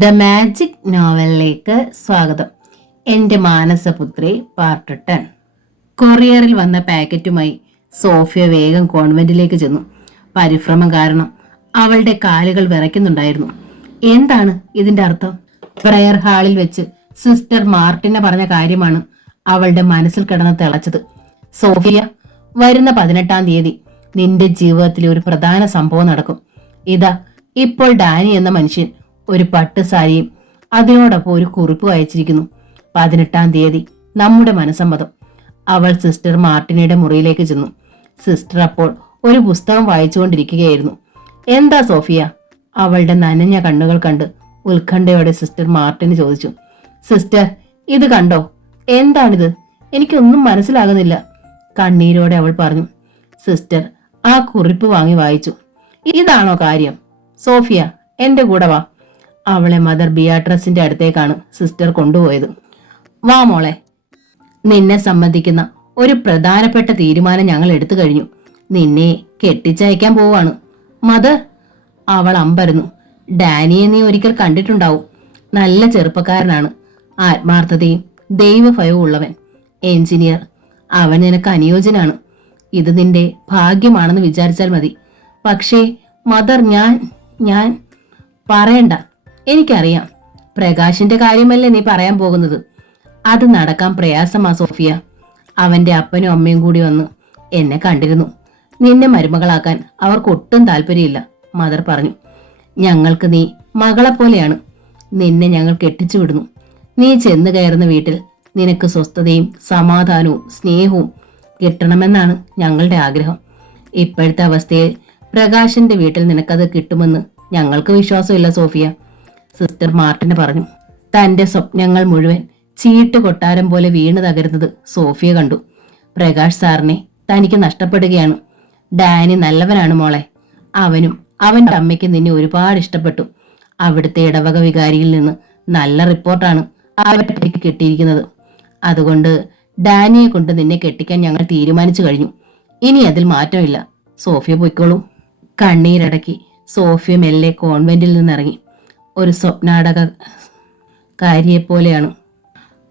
The magic നോവലിലേക്ക് സ്വാഗതം. എൻ്റെ Manasaputhri part 10. കൊറിയറിൽ വന്ന പാക്കറ്റുമായി സോഫിയ വേഗം കോൺവെന്റിലേക്ക് ചെന്നു. പരിഭ്രമം കാരണം അവളുടെ കാലുകൾ വിറയ്ക്കുന്നുണ്ടായിരുന്നു. എന്താണ് ഇതിന്റെ അർത്ഥം? പ്രയർ ഹാളിൽ വെച്ച് സിസ്റ്റർ മാർട്ടിനെ പറഞ്ഞ കാര്യമാണ് അവളുടെ മനസ്സിൽ കിടന്ന് തിളച്ചത്. സോഫിയ, വരുന്ന 18-ാം തീയതി നിന്റെ ജീവിതത്തിലെ ഒരു പ്രധാന സംഭവം നടക്കും. ഇതാ ഇപ്പോൾ ഡാനി എന്ന മനുഷ്യൻ ഒരു പട്ട് സാരിയും അതിനോടൊപ്പം ഒരു കുറിപ്പ് അയച്ചിരിക്കുന്നു. 18-ാം തീയതി നമ്മുടെ മനസ്സമ്മതം. അവൾ സിസ്റ്റർ മാർട്ടിനയുടെ മുറിയിലേക്ക് ചെന്നു. സിസ്റ്റർ അപ്പോൾ ഒരു പുസ്തകം വായിച്ചുകൊണ്ടിരിക്കുകയായിരുന്നു. എന്താ സോഫിയ? അവളുടെ നനഞ്ഞ കണ്ണുകൾ കണ്ട് ഉത്കണ്ഠയോടെ സിസ്റ്റർ മാർട്ടിന് ചോദിച്ചു. സിസ്റ്റർ, ഇത് കണ്ടോ? എന്താണിത്? എനിക്കൊന്നും മനസ്സിലാകുന്നില്ല, കണ്ണീരോടെ അവൾ പറഞ്ഞു. സിസ്റ്റർ ആ കുറിപ്പ് വാങ്ങി വായിച്ചു. ഇതാണോ കാര്യം? സോഫിയ, എന്റെ കൂടെ വാ. അവളെ മദർ ബിയാട്രസിന്റെ അടുത്തേക്കാണ് സിസ്റ്റർ കൊണ്ടുപോയത്. വാ മോളെ, നിന്നെ സംബന്ധിക്കുന്ന ഒരു പ്രധാനപ്പെട്ട തീരുമാനം ഞങ്ങൾ എടുത്തു കഴിഞ്ഞു. നിന്നെ കെട്ടിച്ചയക്കാൻ പോവാണ്. മദർ, അവൾ അമ്പരന്നു. ഡാനിയെ നീ ഒരിക്കൽ കണ്ടിട്ടുണ്ടാവും. നല്ല ചെറുപ്പക്കാരനാണ്, ആത്മാർത്ഥതയും ദൈവഭയവും ഉള്ളവൻ, എഞ്ചിനീയർ. അവൻ നിനക്ക് അനുയോജ്യനാണ്. ഇത് നിന്റെ ഭാഗ്യമാണെന്ന് വിചാരിച്ചാൽ മതി. പക്ഷേ മദർ, ഞാൻ പറയണ്ട. എനിക്കറിയാം, പ്രകാശിന്റെ കാര്യമല്ലേ നീ പറയാൻ പോകുന്നത്. അത് നടക്കാൻ പ്രയാസമാ സോഫിയ. അവന്റെ അപ്പനും അമ്മയും കൂടി വന്ന് എന്നെ കണ്ടിരുന്നു. നിന്നെ മരുമകളാക്കാൻ അവർക്കൊട്ടും താല്പര്യമില്ല, മദർ പറഞ്ഞു. ഞങ്ങൾക്ക് നീ മകളെപ്പോലെയാണ്. നിന്നെ ഞങ്ങൾ കെട്ടിച്ചു വിടുന്നു. നീ ചെന്ന് കയറുന്ന വീട്ടിൽ നിനക്ക് സ്വസ്ഥതയും സമാധാനവും സ്നേഹവും കിട്ടണമെന്നാണ് ഞങ്ങളുടെ ആഗ്രഹം. ഇപ്പോഴത്തെ അവസ്ഥയിൽ പ്രകാശിന്റെ വീട്ടിൽ നിനക്കത് കിട്ടുമെന്ന് ഞങ്ങൾക്ക് വിശ്വാസമില്ല സോഫിയ, സിസ്റ്റർ മാർട്ടിന് പറഞ്ഞു. തന്റെ സ്വപ്നങ്ങൾ മുഴുവൻ ചീട്ട് കൊട്ടാരം പോലെ വീണ് തകരുന്നത് സോഫിയ കണ്ടു. പ്രകാശ് സാറിനെ തനിക്ക് നഷ്ടപ്പെടുകയാണ്. ഡാനി നല്ലവനാണ് മോളെ. അവനും അവന്റെ അമ്മയ്ക്ക് നിന്നെ ഒരുപാട് ഇഷ്ടപ്പെട്ടു. അവിടുത്തെ ഇടവക വികാരിയിൽ നിന്ന് നല്ല റിപ്പോർട്ടാണ് അവർക്ക് കിട്ടിയിരിക്കുന്നത്. അതുകൊണ്ട് ഡാനിയെ കൊണ്ട് നിന്നെ കെട്ടിക്കാൻ ഞങ്ങൾ തീരുമാനിച്ചു കഴിഞ്ഞു. ഇനി അതിൽ മാറ്റമില്ല. സോഫിയ പൊയ്ക്കോളൂ. കണ്ണീരടക്കി സോഫിയ മെല്ലെ കോൺവെന്റിൽ നിന്നിറങ്ങി. ഒരു സ്വപ്നാടകക്കാരിയെപ്പോലെയാണ്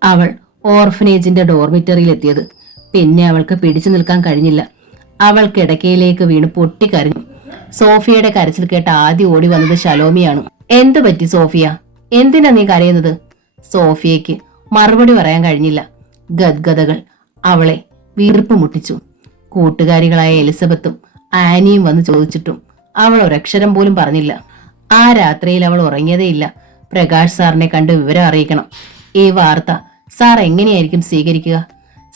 അവൾ ഓർഫനേജിന്റെ ഡോർമിറ്ററിയിൽ എത്തിയത്. പിന്നെ അവൾക്ക് പിടിച്ചു നിൽക്കാൻ കഴിഞ്ഞില്ല. അവൾ കിടക്കയിലേക്ക് വീണ് പൊട്ടിക്കരഞ്ഞു. സോഫിയയുടെ കരച്ചിൽ കേട്ട് ആദ്യം ഓടി വന്നത് ശലോമിയാണ്. എന്തു പറ്റി സോഫിയ? എന്തിനാ നീ കരയുന്നത്? സോഫിയയ്ക്ക് മറുപടി പറയാൻ കഴിഞ്ഞില്ല. ഗദ്ഗതകൾ അവളെ വീർപ്പ് മുട്ടിച്ചു. കൂട്ടുകാരികളായ എലിസബത്തും ആനിയും വന്ന് ചോദിച്ചിട്ടും അവൾ ഒരക്ഷരം പോലും പറഞ്ഞില്ല. ആ രാത്രിയിൽ അവൾ ഉറങ്ങിയതേയില്ല. പ്രകാശ് സാറിനെ കണ്ട് വിവരം അറിയിക്കണം. ഈ വാർത്ത സാർ എങ്ങനെയായിരിക്കും സ്വീകരിക്കുക?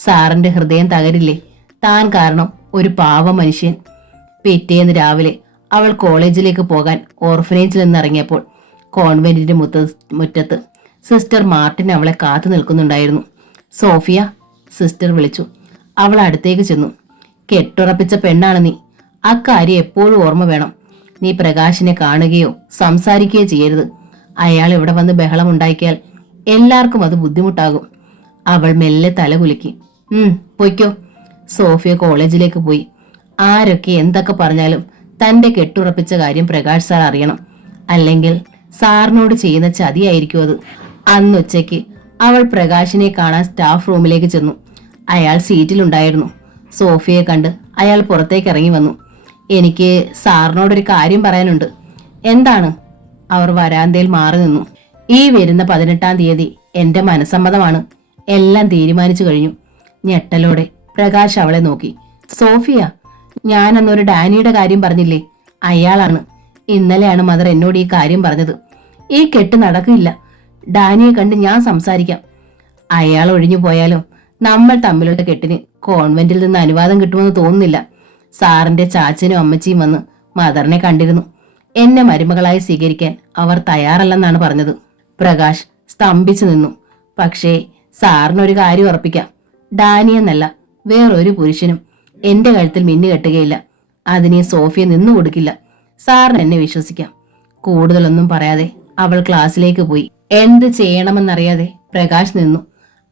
സാറിന്റെ ഹൃദയം തകരില്ലേ? താൻ കാരണം ഒരു പാവ മനുഷ്യൻ. പിറ്റേന്ന് രാവിലെ അവൾ കോളേജിലേക്ക് പോകാൻ ഓർഫനേജിൽ നിന്നിറങ്ങിയപ്പോൾ കോൺവെന്റിന്റെ മുറ്റത്ത് സിസ്റ്റർ മാർട്ടിൻ അവളെ കാത്തു നിൽക്കുന്നുണ്ടായിരുന്നു. സോഫിയ, സിസ്റ്റർ വിളിച്ചു. അവൾ അടുത്തേക്ക് ചെന്നു. കെട്ടുറപ്പിച്ച പെണ്ണാണ് നീ. അക്കാര്യം എപ്പോഴും ഓർമ്മ വേണം. നീ പ്രകാശിനെ കാണുകയോ സംസാരിക്കുകയോ ചെയ്യരുത്. അയാൾ ഇവിടെ വന്ന് ബഹളം ഉണ്ടാക്കിയാൽ എല്ലാവർക്കും അത് ബുദ്ധിമുട്ടാകും. അവൾ മെല്ലെ തല കുലുക്കി. പൊയ്ക്കോ. സോഫിയ കോളേജിലേക്ക് പോയി. ആരൊക്കെ എന്തൊക്കെ പറഞ്ഞാലും തന്റെ കെട്ടുറപ്പിച്ച കാര്യം പ്രകാശ് സാർ അറിയണം. അല്ലെങ്കിൽ സാറിനോട് ചെയ്യുന്ന ചതിയായിരിക്കും അത്. അന്നുച്ചയ്ക്ക് അവൾ പ്രകാശിനെ കാണാൻ സ്റ്റാഫ് റൂമിലേക്ക് ചെന്നു. അയാൾ സീറ്റിലുണ്ടായിരുന്നു. സോഫിയെ കണ്ട് അയാൾ പുറത്തേക്ക് ഇറങ്ങി വന്നു. എനിക്ക് സാറിനോടൊരു കാര്യം പറയാനുണ്ട്. എന്താണ്? അവർ വരാന്തയിൽ മാറി നിന്നു. ഈ വരുന്ന 18-ാം തീയതി എന്റെ മനസ്സമ്മതമാണ്. എല്ലാം തീരുമാനിച്ചു കഴിഞ്ഞു. ഞെട്ടലോടെ പ്രകാശ് അവളെ നോക്കി. സോഫിയ, ഞാൻ അന്നൊരു ഡാനിയുടെ കാര്യം പറഞ്ഞില്ലേ? അയാളാണ്. ഇന്നലെയാണ് മദർ എന്നോട് ഈ കാര്യം പറഞ്ഞത്. ഈ കെട്ട് നടക്കില്ല. ഡാനിയെ കണ്ട് ഞാൻ സംസാരിക്കാം. അയാൾ ഒഴിഞ്ഞു പോയാലോ നമ്മൾ തമ്മിലുള്ള കെട്ടിന് കോൺവെന്റിൽ നിന്ന് അനുവാദം കിട്ടുമെന്ന് തോന്നുന്നില്ല. സാറിന്റെ ചാച്ചനും അമ്മച്ചിയും വന്ന് മദറിനെ കണ്ടിരുന്നു. എന്നെ മരുമകളായി സ്വീകരിക്കാൻ അവർ തയ്യാറല്ലെന്നാണ് പറഞ്ഞത്. പ്രകാശ് സ്തംഭിച്ചു നിന്നു. പക്ഷേ സാറിനൊരു കാര്യം ഉറപ്പിക്കാം. ഡാനിയെന്നല്ല വേറൊരു പുരുഷനും എന്റെ കഴുത്തിൽ മിന്നു കെട്ടുകയില്ല. അതിനെ സോഫിയ നിന്നു കൊടുക്കില്ല. സാറിന് എന്നെ വിശ്വസിക്കാം. കൂടുതലൊന്നും പറയാതെ അവൾ ക്ലാസ്സിലേക്ക് പോയി. എന്ത് ചെയ്യണമെന്നറിയാതെ പ്രകാശ് നിന്നു.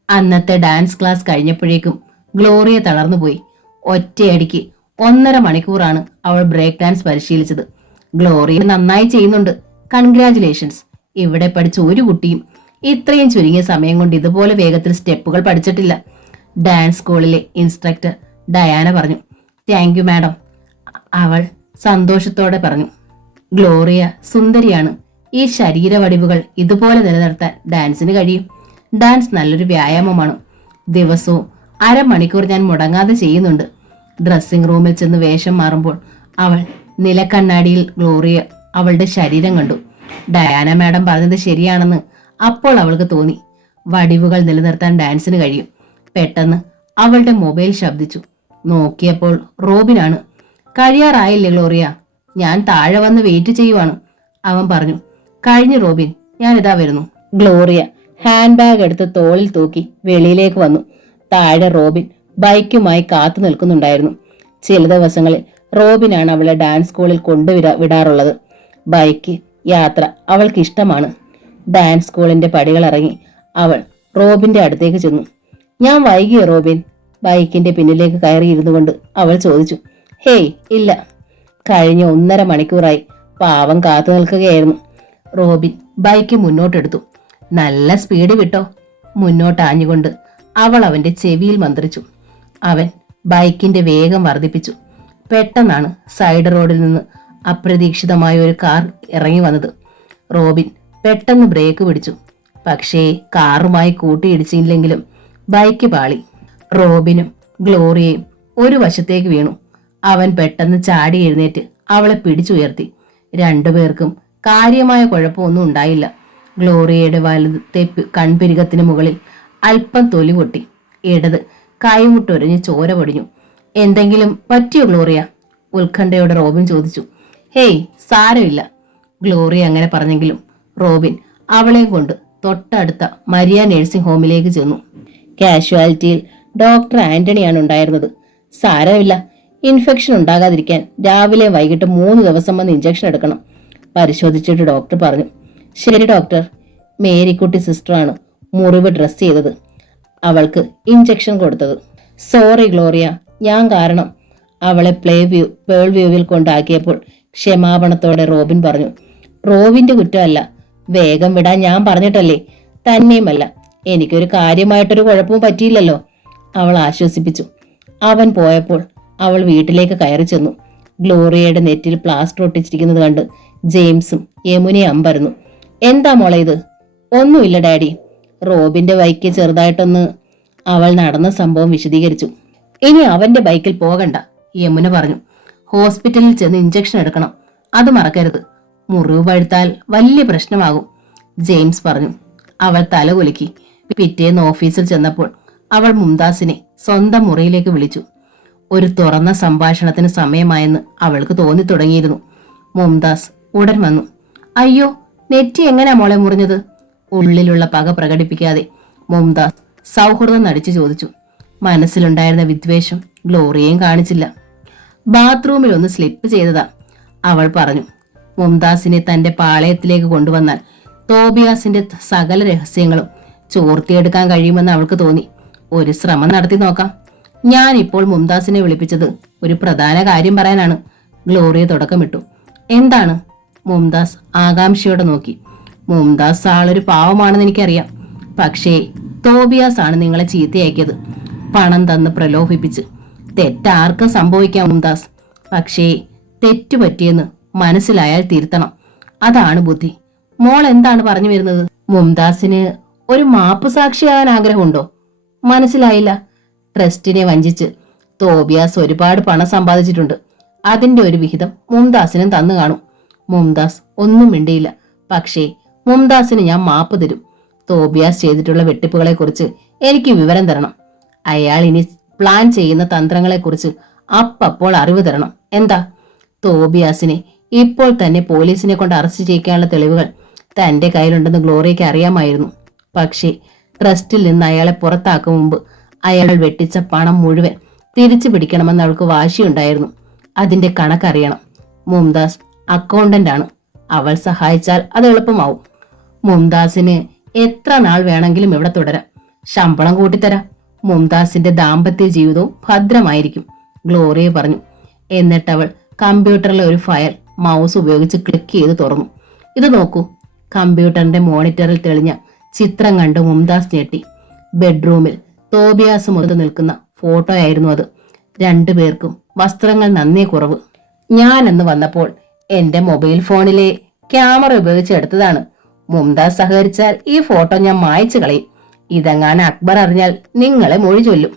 അന്നത്തെ ഡാൻസ് ക്ലാസ് കഴിഞ്ഞപ്പോഴേക്കും ഗ്ലോറിയ തളർന്നുപോയി. ഒറ്റയടിക്ക് 1.5 മണിക്കൂറാണ് അവൾ ബ്രേക്ക് ഡാൻസ് പരിശീലിച്ചത്. ഗ്ലോറിയ നന്നായി ചെയ്യുന്നുണ്ട്. കൺഗ്രാറ്റുലേഷൻസ്. ഇവിടെ പഠിച്ച ഒരു കുട്ടിയും ഇത്രയും ചുരുങ്ങിയ സമയം കൊണ്ട് ഇതുപോലെ വേഗത്തിൽ സ്റ്റെപ്പുകൾ പഠിച്ചിട്ടില്ല. ഡാൻസ് സ്കൂളിലെ ഇൻസ്ട്രക്ടർ ഡയാന പറഞ്ഞു. താങ്ക് യു മാഡം, അവൾ സന്തോഷത്തോടെ പറഞ്ഞു. ഗ്ലോറിയ സുന്ദരിയാണ്. ഈ ശരീരവടിവുകൾ ഇതുപോലെ നിലനിർത്താൻ ഡാൻസിന് കഴിയും. ഡാൻസ് നല്ലൊരു വ്യായാമമാണ്. ദിവസവും അരമണിക്കൂർ ഞാൻ മുടങ്ങാതെ ചെയ്യുന്നുണ്ട്. ഡ്രസ്സിംഗ് റൂമിൽ ചെന്ന് വേഷം മാറുമ്പോൾ അവൾ നിലക്കണ്ണാടിയിൽ ഗ്ലോറിയ അവളുടെ ശരീരം കണ്ടു. ഡയാന മാഡം പറഞ്ഞത് ശരിയാണെന്ന് അപ്പോൾ അവൾക്ക് തോന്നി. വടിവുകൾ നിലനിർത്താൻ ഡാൻസിന് കഴിയും. പെട്ടെന്ന് അവളുടെ മൊബൈൽ ശബ്ദിച്ചു. നോക്കിയപ്പോൾ റോബിനാണ്. കഴിയാറായില്ലേ ഗ്ലോറിയ? ഞാൻ താഴെ വന്ന് വെയിറ്റ് ചെയ്യുവാണ്, അവൻ പറഞ്ഞു. കഴിഞ്ഞു റോബിൻ, ഞാനിതാ വരുന്നു. ഗ്ലോറിയ ഹാൻഡ് ബാഗ് എടുത്ത് തോളിൽ തൂക്കി വെളിയിലേക്ക് വന്നു. താഴെ റോബിൻ ബൈക്കുമായി കാത്തു നിൽക്കുന്നുണ്ടായിരുന്നു. ചില ദിവസങ്ങളിൽ റോബിനാണ് അവളെ ഡാൻസ് സ്കൂളിൽ വിടാറുള്ളത്. ബൈക്ക് യാത്ര അവൾക്ക് ഇഷ്ടമാണ്. ഡാൻസ് സ്കൂളിന്റെ പടികൾ ഇറങ്ങി അവൾ റോബിന്റെ അടുത്തേക്ക് ചെന്നു. ഞാൻ വൈകിയോ റോബിൻ? ബൈക്കിന്റെ പിന്നിലേക്ക് കയറിയിരുന്നു കൊണ്ട് അവൾ ചോദിച്ചു. ഹേയ് ഇല്ല, കഴിഞ്ഞ 1.5 മണിക്കൂറായി പാവം കാത്തു നിൽക്കുകയായിരുന്നു. റോബിൻ ബൈക്ക് മുന്നോട്ടെടുത്തു. നല്ല സ്പീഡ് വിട്ടോ, മുന്നോട്ടാഞ്ഞുകൊണ്ട് അവൾ അവന്റെ ചെവിയിൽ മന്ത്രിച്ചു. അവൻ ബൈക്കിന്റെ വേഗം വർദ്ധിപ്പിച്ചു. പെട്ടെന്നാണ് സൈഡ് റോഡിൽ നിന്ന് അപ്രതീക്ഷിതമായ ഒരു കാർ ഇറങ്ങി വന്നത്. റോബിൻ പെട്ടെന്ന് ബ്രേക്ക് പിടിച്ചു. പക്ഷേ കാറുമായി കൂട്ടിയിടിച്ചില്ലെങ്കിലും ബൈക്ക് പാളി. റോബിനും ഗ്ലോറിയയും ഒരു വശത്തേക്ക് വീണു. അവൻ പെട്ടെന്ന് ചാടി എഴുന്നേറ്റ് അവളെ പിടിച്ചുയർത്തി. രണ്ടുപേർക്കും കാര്യമായ കുഴപ്പമൊന്നും ഉണ്ടായില്ല. ഗ്ലോറിയയുടെ വലത്തെ കൺപിരികത്തിന് മുകളിൽ അല്പം തൊലി പൊട്ടി. ഇടത് കൈമുട്ടൊരിഞ്ഞ് ചോര പൊടിഞ്ഞു. എന്തെങ്കിലും പറ്റിയോ ഗ്ലോറിയ? ഉത്കണ്ഠയോടെ റോബിൻ ചോദിച്ചു. ഹേയ് സാരമില്ല, ഗ്ലോറിയ അങ്ങനെ പറഞ്ഞെങ്കിലും റോബിൻ അവളെയും കൊണ്ട് തൊട്ടടുത്ത മരിയ നഴ്സിംഗ് ഹോമിലേക്ക് ചെന്നു. കാഷ്വാലിറ്റിയിൽ ഡോക്ടർ ആന്റണിയാണ് ഉണ്ടായിരുന്നത്. സാരമില്ല, ഇൻഫെക്ഷൻ ഉണ്ടാകാതിരിക്കാൻ രാവിലെ വൈകിട്ട് 3 ദിവസം വന്ന് ഇഞ്ചക്ഷൻ എടുക്കണം, പരിശോധിച്ചിട്ട് ഡോക്ടർ പറഞ്ഞു. ശരി ഡോക്ടർ. മേരിക്കുട്ടി സിസ്റ്ററാണ് മുറിവ് ഡ്രസ് ചെയ്തത്, അവൾക്ക് ഇഞ്ചക്ഷൻ കൊടുത്തത്. സോറി ഗ്ലോറിയ, ഞാൻ കാരണം. അവളെ പേൾ വ്യൂവിൽ കൊണ്ടാക്കിയപ്പോൾ ക്ഷമാപണത്തോടെ റോബിൻ പറഞ്ഞു. റോബിന്റെ കുറ്റമല്ല, വേഗം വിടാൻ ഞാൻ പറഞ്ഞിട്ടല്ലേ. തന്നെയുമല്ല, എനിക്കൊരു കാര്യമായിട്ടൊരു കുഴപ്പവും പറ്റിയില്ലല്ലോ, അവൾ ആശ്വസിപ്പിച്ചു. അവൻ പോയപ്പോൾ അവൾ വീട്ടിലേക്ക് കയറി ചെന്നു. ഗ്ലോറിയയുടെ നെറ്റിൽ പ്ലാസ്റ്റർ ഒട്ടിച്ചിരിക്കുന്നത് കണ്ട് ജെയിംസും യമുനയും അമ്പരന്നു. എന്താ മോളെ ഇത്? ഒന്നുമില്ല ഡാഡി, റോബിന്റെ ബൈക്ക് ചെറുതായിട്ടൊന്ന്. അവൾ നടന്ന സംഭവം വിശദീകരിച്ചു. ഇനി അവന്റെ ബൈക്കിൽ പോകണ്ട, യമുന പറഞ്ഞു. ഹോസ്പിറ്റലിൽ ചെന്ന് ഇഞ്ചക്ഷൻ എടുക്കണം, അത് മറക്കരുത്. മുറിവ് പഴുത്താൽ വലിയ പ്രശ്നമാകും, ജെയിംസ് പറഞ്ഞു. അവൾ തല കുലുക്കി. പിറ്റേന്ന് ഓഫീസിൽ ചെന്നപ്പോൾ അവൾ മുംതാസിനെ സ്വന്തം മുറിയിലേക്ക് വിളിച്ചു. ഒരു തുറന്ന സംഭാഷണത്തിന് സമയമായെന്ന് അവൾക്ക് തോന്നി തുടങ്ങിയിരുന്നു. മുംതാസ് ഉടൻ വന്നു. അയ്യോ, നെറ്റി എങ്ങനെയാ മോളെ മുറിഞ്ഞത്? ഉള്ളിലുള്ള പക പ്രകടിപ്പിക്കാതെ മുംതാസ് സൗഹൃദം നടിച്ചു ചോദിച്ചു. മനസ്സിലുണ്ടായിരുന്ന വിദ്വേഷം ഗ്ലോറിയയും കാണിച്ചില്ല. ബാത്റൂമിൽ ഒന്ന് സ്ലിപ്പ് ചെയ്തതാ, അവൾ പറഞ്ഞു. മുംതാസിനെ തന്റെ പാളയത്തിലേക്ക് കൊണ്ടുവന്നാൽ തോബിയാസിന്റെ സകല രഹസ്യങ്ങളും ചോർത്തിയെടുക്കാൻ കഴിയുമെന്ന് അവൾക്ക് തോന്നി. ഒരു ശ്രമം നടത്തി നോക്കാം. ഞാൻ ഇപ്പോൾ മുംതാസിനെ വിളിപ്പിച്ചത് ഒരു പ്രധാന കാര്യം പറയാനാണ്, ഗ്ലോറിയ തുടക്കമിട്ടു. എന്താണ്? മുംതാസ് ആകാംക്ഷയോടെ നോക്കി. മുംതാസ് ആളൊരു പാവമാണെന്ന് എനിക്കറിയാം, പക്ഷേ തോബിയാസ് ആണ് നിങ്ങളെ ചീത്തയാക്കിയത്, പണം തന്ന് പ്രലോഭിപ്പിച്ച്. തെറ്റാർക്കും സംഭവിക്കാം മുംതാസ്, പക്ഷേ തെറ്റുപറ്റിയെന്ന് മനസ്സിലായാൽ തിരുത്തണം, അതാണ് ബുദ്ധി. മോൾ എന്താണ് പറഞ്ഞു വരുന്നത്? മുംതാസിന് ഒരു മാപ്പ് സാക്ഷിയാകാൻ ആഗ്രഹമുണ്ടോ? മനസ്സിലായില്ല. ട്രസ്റ്റിനെ വഞ്ചിച്ച് തോബിയാസ് ഒരുപാട് പണം സമ്പാദിച്ചിട്ടുണ്ട്, അതിന്റെ ഒരു വിഹിതം മുംതാസിനും തന്നു കാണും. മുംതാസ് ഒന്നും മിണ്ടിയില്ല. പക്ഷേ മുംതാസിന് ഞാൻ മാപ്പ് തരും. തോബിയാസ് ചെയ്തിട്ടുള്ള വെട്ടിപ്പുകളെ കുറിച്ച് എനിക്ക് വിവരം തരണം. അയാൾ ഇനി പ്ലാൻ ചെയ്യുന്ന തന്ത്രങ്ങളെക്കുറിച്ച് അപ്പോൾ അറിവ് തരണം. എന്താ? തോബിയാസിനെ ഇപ്പോൾ തന്നെ പോലീസിനെ കൊണ്ട് അറസ്റ്റ് ചെയ്യിക്കാനുള്ള തെളിവുകൾ തന്റെ കയ്യിലുണ്ടെന്ന് ഗ്ലോറിയയ്ക്ക് അറിയാമായിരുന്നു. പക്ഷേ ട്രസ്റ്റിൽ നിന്ന് അയാളെ പുറത്താക്കും മുമ്പ് അയാൾ വെട്ടിച്ച പണം മുഴുവൻ തിരിച്ചു പിടിക്കണമെന്ന് അവൾക്ക് വാശിയുണ്ടായിരുന്നു. അതിന്റെ കണക്കറിയണം. മുംതാസ് അക്കൗണ്ടന്റ് ആണ്, അവൾ സഹായിച്ചാൽ അത് എളുപ്പമാവും. മുംതാസിന് എത്ര നാൾ വേണമെങ്കിലും ഇവിടെ തുടരാം, ശമ്പളം കൂട്ടിത്തരാം. മുംതാസിന്റെ ദാമ്പത്യ ജീവിതവും ഭദ്രമായിരിക്കും, ഗ്ലോറിയ പറഞ്ഞു. എന്നിട്ട് അവൾ കമ്പ്യൂട്ടറിലെ ഒരു ഫയൽ മൗസ് ഉപയോഗിച്ച് ക്ലിക്ക് ചെയ്ത് തുറന്നു. ഇത് നോക്കൂ, കമ്പ്യൂട്ടറിന്റെ മോണിറ്ററിൽ തെളിഞ്ഞ ചിത്രം കണ്ട് മുംതാസ് ഞെട്ടി. ബെഡ്റൂമിൽ തോബിയാസ് മുതൽ നിൽക്കുന്ന ഫോട്ടോയായിരുന്നു അത്. രണ്ടുപേർക്കും വസ്ത്രങ്ങൾ നന്നേ കുറവ്. ഞാനെന്ന് വന്നപ്പോൾ എന്റെ മൊബൈൽ ഫോണിലെ ക്യാമറ ഉപയോഗിച്ച് എടുത്തതാണ്. മുംതാസ് സഹകരിച്ചാൽ ഈ ഫോട്ടോ ഞാൻ മായ്ച്ചു കളയും. ഇതെങ്ങാനും അക്ബർ അറിഞ്ഞാൽ നിങ്ങളെ മൊഴി ചൊല്ലും.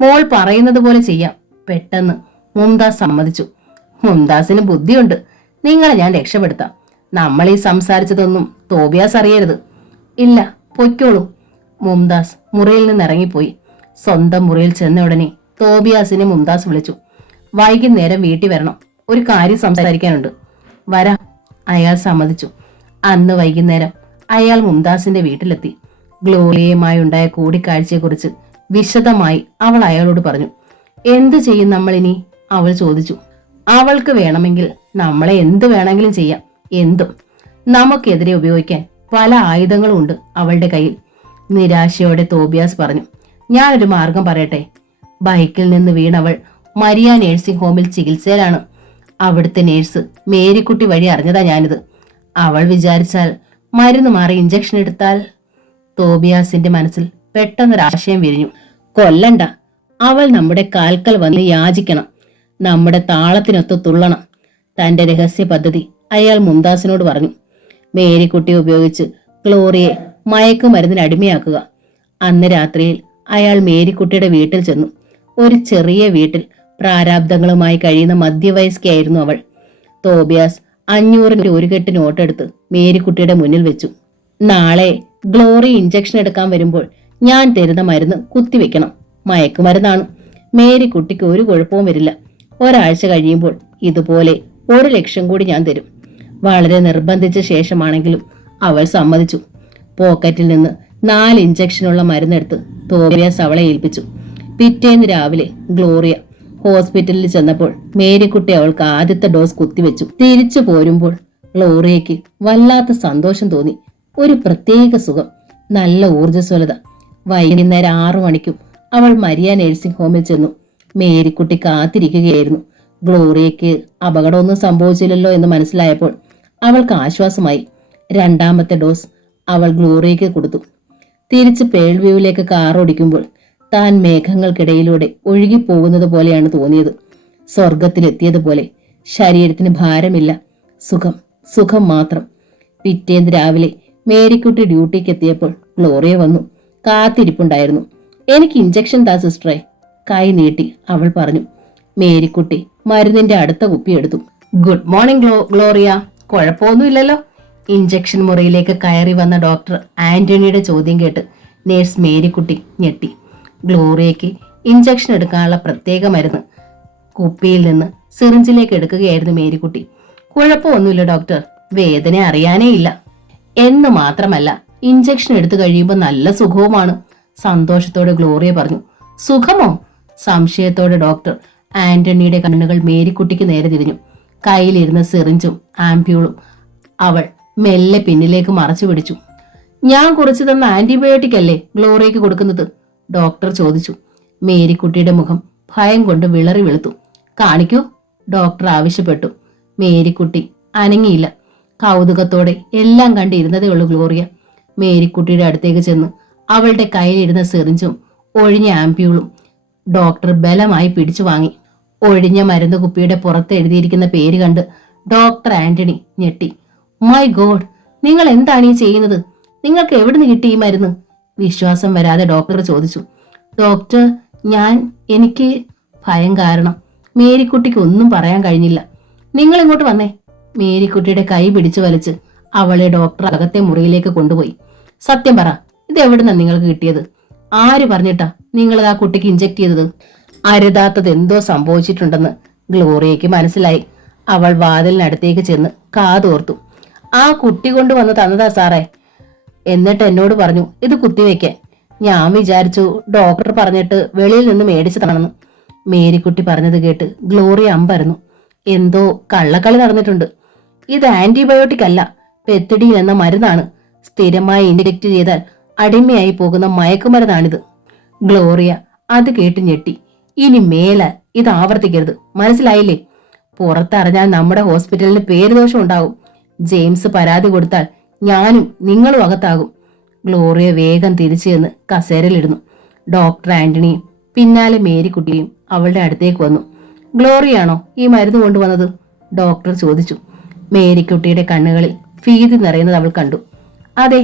മോൾ പറയുന്നത് പോലെ ചെയ്യാം. പെട്ടെന്ന് മുംതാസ് സമ്മതിച്ചു. മുംതാസിന് ബുദ്ധിയുണ്ട്. നിങ്ങളെ ഞാൻ രക്ഷപ്പെടുത്താം. നമ്മൾ ഈ സംസാരിച്ചതൊന്നും തോബിയാസ് അറിയരുത്. ഇല്ല, പൊയ്ക്കോളൂ. മുംതാസ് മുറിയിൽ നിന്ന് ഇറങ്ങിപ്പോയി. സ്വന്തം മുറിയിൽ ചെന്ന ഉടനെ തോബിയാസിനെ മുംതാസ് വിളിച്ചു. വൈകുന്നേരം വീട്ടിൽ വരണം, ഒരു കാര്യം സംസാരിക്കാനുണ്ട്. വരാം, അയാൾ സമ്മതിച്ചു. അന്ന് വൈകുന്നേരം അയാൾ മുംതാസിന്റെ വീട്ടിലെത്തി. ഗ്ലോറിയയുമായി ഉണ്ടായ കൂടിക്കാഴ്ചയെക്കുറിച്ച് വിശദമായി അവൾ അയാളോട് പറഞ്ഞു. എന്തു ചെയ്യും നമ്മളിനി? അവൾ ചോദിച്ചു. അവൾക്ക് വേണമെങ്കിൽ നമ്മളെ എന്ത് വേണമെങ്കിലും ചെയ്യാം, എന്തും. നമുക്കെതിരെ ഉപയോഗിക്കാൻ പല ആയുധങ്ങളും ഉണ്ട് അവളുടെ കയ്യിൽ. നിരാശയോടെ തോബിയാസ് പറഞ്ഞു. ഞാനൊരു മാർഗം പറയട്ടെ. ബൈക്കിൽ നിന്ന് വീണവൾ മരിയ നേഴ്സിംഗ് ഹോമിൽ ചികിത്സയിലാണ്. അവിടുത്തെ നേഴ്സ് മേരിക്കുട്ടി വഴി അറിഞ്ഞതാ ഞാനിത്. അവൾ വിചാരിച്ചാൽ മരുന്ന് മാറി ഇഞ്ചക്ഷൻ എടുത്താൽ. തോബിയാസിന്റെ മനസ്സിൽ പെട്ടെന്നൊരാശയം വിരിഞ്ഞു. കൊല്ലണ്ട, അവൾ നമ്മുടെ കാൽക്കൽ വന്ന് യാചിക്കണം, നമ്മുടെ താളത്തിനൊത്ത് തുള്ളണം. തന്റെ രഹസ്യ പദ്ധതി അയാൾ മുംതാസിനോട് പറഞ്ഞു. മേരിക്കുട്ടിയെ ഉപയോഗിച്ച് ഗ്ലോറിയെ മയക്കുമരുന്നിന് അടിമയാക്കുക. അന്ന് രാത്രിയിൽ അയാൾ മേരിക്കുട്ടിയുടെ വീട്ടിൽ ചെന്നു. ഒരു ചെറിയ വീട്ടിൽ പ്രാരാബ്ദങ്ങളുമായി കഴിയുന്ന മധ്യവയസ്കയായിരുന്നു അവൾ. തോബിയാസ് 500 ഒരു കെട്ട് നോട്ടെടുത്ത് മേരിക്കുട്ടിയുടെ മുന്നിൽ വെച്ചു. നാളെ ഗ്ലോറി ഇഞ്ചക്ഷൻ എടുക്കാൻ വരുമ്പോൾ ഞാൻ തരുന്ന മരുന്ന് കുത്തിവെക്കണം. മയക്കുമരുന്നാണ്. മേരിക്കുട്ടിക്ക് ഒരു കുഴപ്പവും വരില്ല. ഒരാഴ്ച കഴിയുമ്പോൾ ഇതുപോലെ 1 ലക്ഷം കൂടി ഞാൻ തരും. വളരെ നിർബന്ധിച്ച ശേഷമാണെങ്കിലും അവൾ സമ്മതിച്ചു. പോക്കറ്റിൽ നിന്ന് 4 ഇഞ്ചക്ഷനുള്ള മരുന്നെടുത്ത് തോബിയാസ് അവളെ ഏൽപ്പിച്ചു. പിറ്റേന്ന് രാവിലെ ഗ്ലോറിയ ഹോസ്പിറ്റലിൽ ചെന്നപ്പോൾ മേരിക്കുട്ടി അവൾക്ക് ആദ്യത്തെ ഡോസ് കുത്തിവെച്ചു. തിരിച്ചു പോരുമ്പോൾ ഗ്ലോറിയയ്ക്ക് വല്ലാത്ത സന്തോഷം തോന്നി. ഒരു പ്രത്യേക സുഖം, നല്ല ഊർജ്ജസ്വലത. വൈകുന്നേരം 6 മണിക്കും അവൾ മരിയ നേഴ്സിംഗ് ഹോമിൽ ചെന്നു. മേരിക്കുട്ടി കാത്തിരിക്കുകയായിരുന്നു. ഗ്ലോറിയയ്ക്ക് അപകടമൊന്നും സംഭവിച്ചില്ലല്ലോ എന്ന് മനസ്സിലായപ്പോൾ അവൾക്ക് ആശ്വാസമായി. 2ാമത്തെ ഡോസ് അവൾ ഗ്ലോറിയയ്ക്ക് കൊടുത്തു. തിരിച്ച് പേൾവ്യൂവിലേക്ക് കാർ ഓടിക്കുമ്പോൾ താൻ മേഘങ്ങൾക്കിടയിലൂടെ ഒഴുകിപ്പോകുന്നത് പോലെയാണ് തോന്നിയത്. സ്വർഗത്തിലെത്തിയതുപോലെ. ശരീരത്തിന് ഭാരമില്ല, സുഖം, സുഖം മാത്രം. പിറ്റേന്ന് രാവിലെ മേരിക്കുട്ടി ഡ്യൂട്ടിക്ക് എത്തിയപ്പോൾ ഗ്ലോറിയ വന്നു. കാത്തിരിപ്പുണ്ടായിരുന്നു. എനിക്ക് ഇഞ്ചക്ഷൻ താ സിസ്റ്ററെ. കൈ നീട്ടി അവൾ പറഞ്ഞു. മേരിക്കുട്ടി മരുന്നിന്റെ അടുത്ത കുപ്പി എടുത്തു. Good morning Gloria. കുഴപ്പമൊന്നുമില്ലല്ലോ? ഇഞ്ചക്ഷൻ മുറിയിലേക്ക് കയറി വന്ന ഡോക്ടർ ആന്റണിയുടെ ചോദ്യം കേട്ട് നേഴ്സ് മേരിക്കുട്ടി ഞെട്ടി. ഗ്ലോറിയയ്ക്ക് ഇഞ്ചക്ഷൻ എടുക്കാനുള്ള പ്രത്യേക മരുന്ന് കുപ്പിയിൽ നിന്ന് സിറിഞ്ചിലേക്ക് എടുക്കുകയായിരുന്നു മേരിക്കുട്ടി. കുഴപ്പമൊന്നുമില്ല ഡോക്ടർ, വേദന അറിയാനേ ഇല്ല. എന്ന് മാത്രമല്ല, ഇഞ്ചക്ഷൻ എടുത്തു കഴിയുമ്പോൾ നല്ല സുഖവുമാണ്. സന്തോഷത്തോടെ ഗ്ലോറിയ പറഞ്ഞു. സുഖമോ? സംശയത്തോടെ ഡോക്ടർ ആന്റണിയുടെ കണ്ണുകൾ മേരിക്കുട്ടിക്ക് നേരെ തിരിഞ്ഞു. കയ്യിലിരുന്ന സിറിഞ്ചും ആംപ്യൂളും അവൾ മെല്ലെ പിന്നിലേക്ക് മറച്ചു പിടിച്ചു. ഞാൻ കുറിച്ചു തന്ന ആന്റിബയോട്ടിക് അല്ലേ ഗ്ലോറിയയ്ക്ക് കൊടുക്കുന്നത്? ഡോക്ടർ ചോദിച്ചു. മേരിക്കുട്ടിയുടെ മുഖം ഭയം കൊണ്ട് വിളറി വെളുത്തു. കാണിക്കൂ, ഡോക്ടർ ആവശ്യപ്പെട്ടു. മേരിക്കുട്ടി അനങ്ങിയില്ല. കൗതുകത്തോടെ എല്ലാം കണ്ടിരുന്നതേ ഉള്ളൂ ഗ്ലോറിയ. മേരിക്കുട്ടിയുടെ അടുത്തേക്ക് ചെന്ന് അവളുടെ കയ്യിലിരുന്ന സിറിഞ്ചും ഒഴിഞ്ഞ ആംപ്യൂളും ഡോക്ടർ ബലമായി പിടിച്ചു വാങ്ങി. ഒഴിഞ്ഞ മരുന്ന് കുപ്പിയുടെ പുറത്ത് എഴുതിയിരിക്കുന്ന പേര് കണ്ട് ഡോക്ടർ ആന്റണി ഞെട്ടി. മൈ ഗോഡ്, നിങ്ങൾ എന്താണ് ഈ ചെയ്യുന്നത്? നിങ്ങൾക്ക് എവിടുന്ന് കിട്ടി ഈ മരുന്ന്? വിശ്വാസം വരാതെ ഡോക്ടർ ചോദിച്ചു. ഡോക്ടർ, എനിക്ക് ഭയം കാരണം മേരിക്കുട്ടിക്ക് ഒന്നും പറയാൻ കഴിഞ്ഞില്ല. നിങ്ങൾ ഇങ്ങോട്ട് വന്നേ. മേരിക്കുട്ടിയുടെ കൈ പിടിച്ചു വലിച്ച് അവളെ ഡോക്ടർ അകത്തെ മുറിയിലേക്ക് കൊണ്ടുപോയി. സത്യം പറ, ഇത് എവിടുന്നാ നിങ്ങൾക്ക് കിട്ടിയത്? ആര് പറഞ്ഞിട്ടാ നിങ്ങൾ ആ കുട്ടിക്ക് ഇഞ്ചക്ട് ചെയ്തത്? അരുതാത്തത് എന്തോ സംഭവിച്ചിട്ടുണ്ടെന്ന് ഗ്ലോറിയയ്ക്ക് മനസ്സിലായി. അവൾ വാതിലിനടുത്തേക്ക് ചെന്ന് കാതോർത്തു. ആ കുട്ടി കൊണ്ടുവന്ന് തന്നതാ സാറേ. എന്നിട്ട് എന്നോട് പറഞ്ഞു ഇത് കുത്തിവെക്കാൻ. ഞാൻ വിചാരിച്ചു ഡോക്ടർ പറഞ്ഞിട്ട് വെളിയിൽ നിന്ന് മേടിച്ചതാണെന്ന്. മേരിക്കുട്ടി പറഞ്ഞത് കേട്ട് ഗ്ലോറിയ അമ്പരന്നു. എന്തോ കള്ളക്കളി നടന്നിട്ടുണ്ട്. ഇത് ആന്റിബയോട്ടിക് അല്ല, പെത്തിഡീൻ എന്ന മരുന്നാണ്. സ്ഥിരമായി ഇൻജെക്ട് ചെയ്താൽ അടിമയായി പോകുന്ന മയക്കുമരുന്നാണിത്. ഗ്ലോറിയ അത് കേട്ട് ഞെട്ടി. ഇനി മേലാൽ ഇത് ആവർത്തിക്കരുത്, മനസ്സിലായില്ലേ? പുറത്തറിഞ്ഞാൽ നമ്മുടെ ഹോസ്പിറ്റലിന് പേരുദോഷം ഉണ്ടാവും. ജെയിംസ് പരാതി കൊടുത്താൽ ഞാനും നിങ്ങളും അകത്താകും. ഗ്ലോറിയ വേഗം തിരിച്ചു ചെന്ന് കസേരയിലിടുന്നു. ഡോക്ടർ ആന്റണിയും പിന്നാലെ മേരിക്കുട്ടിയും അവളുടെ അടുത്തേക്ക് വന്നു. ഗ്ലോറിയാണോ ഈ മരുന്ന് കൊണ്ടുവന്നത്? ഡോക്ടർ ചോദിച്ചു. മേരിക്കുട്ടിയുടെ കണ്ണുകളിൽ ഭീതി നിറയുന്നത് അവൾ കണ്ടു. അതെ,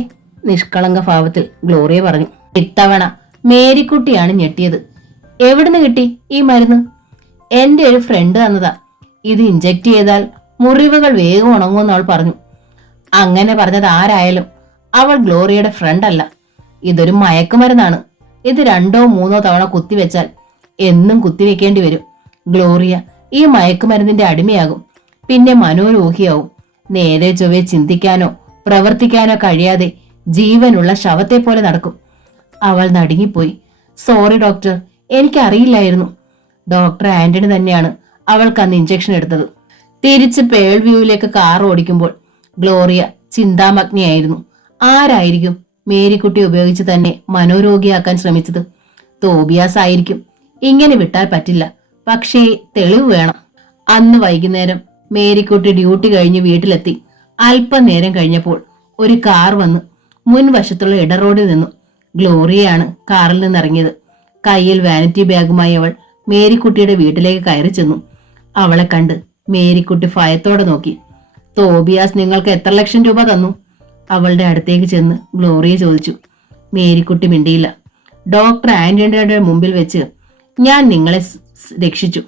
നിഷ്കളങ്ക ഭാവത്തിൽ ഗ്ലോറിയ പറഞ്ഞു. ഇത്തവണ മേരിക്കുട്ടിയാണ് ഞെട്ടിയത്. എവിടുന്ന് കിട്ടി ഈ മരുന്ന്? എന്റെ ഒരു ഫ്രണ്ട് തന്നതാ. ഇത് ഇഞ്ചക്ട് ചെയ്താൽ മുറിവുകൾ വേഗം ഉണങ്ങുമെന്ന് അവൾ പറഞ്ഞു. അങ്ങനെ പറഞ്ഞത് ആരായാലും അവൾ ഗ്ലോറിയയുടെ ഫ്രണ്ട് അല്ല. ഇതൊരു മയക്കുമരുന്നാണ്. ഇത് 2 or 3 തവണ കുത്തിവെച്ചാൽ എന്നും കുത്തിവെക്കേണ്ടി വരും. ഗ്ലോറിയ ഈ മയക്കുമരുന്നിന്റെ അടിമയാകും. പിന്നെ മനോരോഗിയാവും. നേരെ ചൊവ്വെ ചിന്തിക്കാനോ പ്രവർത്തിക്കാനോ കഴിയാതെ ജീവനുള്ള ശവത്തെ പോലെ നടക്കും. അവൾ നടുങ്ങിപ്പോയി. സോറി ഡോക്ടർ, എനിക്കറിയില്ലായിരുന്നു. ഡോക്ടർ ആന്റണി തന്നെയാണ് അവൾക്ക് അന്ന് ഇഞ്ചക്ഷൻ എടുത്തത്. തിരിച്ച് പേൾ വ്യൂവിലേക്ക് കാർ ഓടിക്കുമ്പോൾ ഗ്ലോറിയ ചിന്താമഗ്നിയായിരുന്നു. ആരായിരിക്കും മേരിക്കുട്ടി ഉപയോഗിച്ച് തന്നെ മനോരോഗിയാക്കാൻ ശ്രമിച്ചത്? തോബിയാസ് ആയിരിക്കും. ഇങ്ങനെ വിട്ടാൽ പറ്റില്ല. പക്ഷേ തെളിവ് വേണം. അന്ന് വൈകുന്നേരം മേരിക്കുട്ടി ഡ്യൂട്ടി കഴിഞ്ഞ് വീട്ടിലെത്തി. അല്പനേരം കഴിഞ്ഞപ്പോൾ ഒരു കാർ വന്ന് മുൻവശത്തുള്ള ഇടറോഡിൽ നിന്നു. ഗ്ലോറിയയാണ് കാറിൽ നിന്നിറങ്ങിയത്. കയ്യിൽ വാനിറ്റി ബാഗുമായി അവൾ മേരിക്കുട്ടിയുടെ വീട്ടിലേക്ക് കയറി ചെന്നു. അവളെ കണ്ട് മേരിക്കുട്ടി ഭയത്തോടെ നോക്കി. തോബിയാസ് നിങ്ങൾക്ക് എത്ര ലക്ഷം രൂപ തന്നു? അവളുടെ അടുത്തേക്ക് ചെന്ന് ഗ്ലോറിയ ചോദിച്ചു. മേരിക്കുട്ടി മിണ്ടിയില്ല. ഡോക്ടർ ആന്റണിയുടെ മുമ്പിൽ വെച്ച് ഞാൻ നിങ്ങളെ രക്ഷിച്ചു.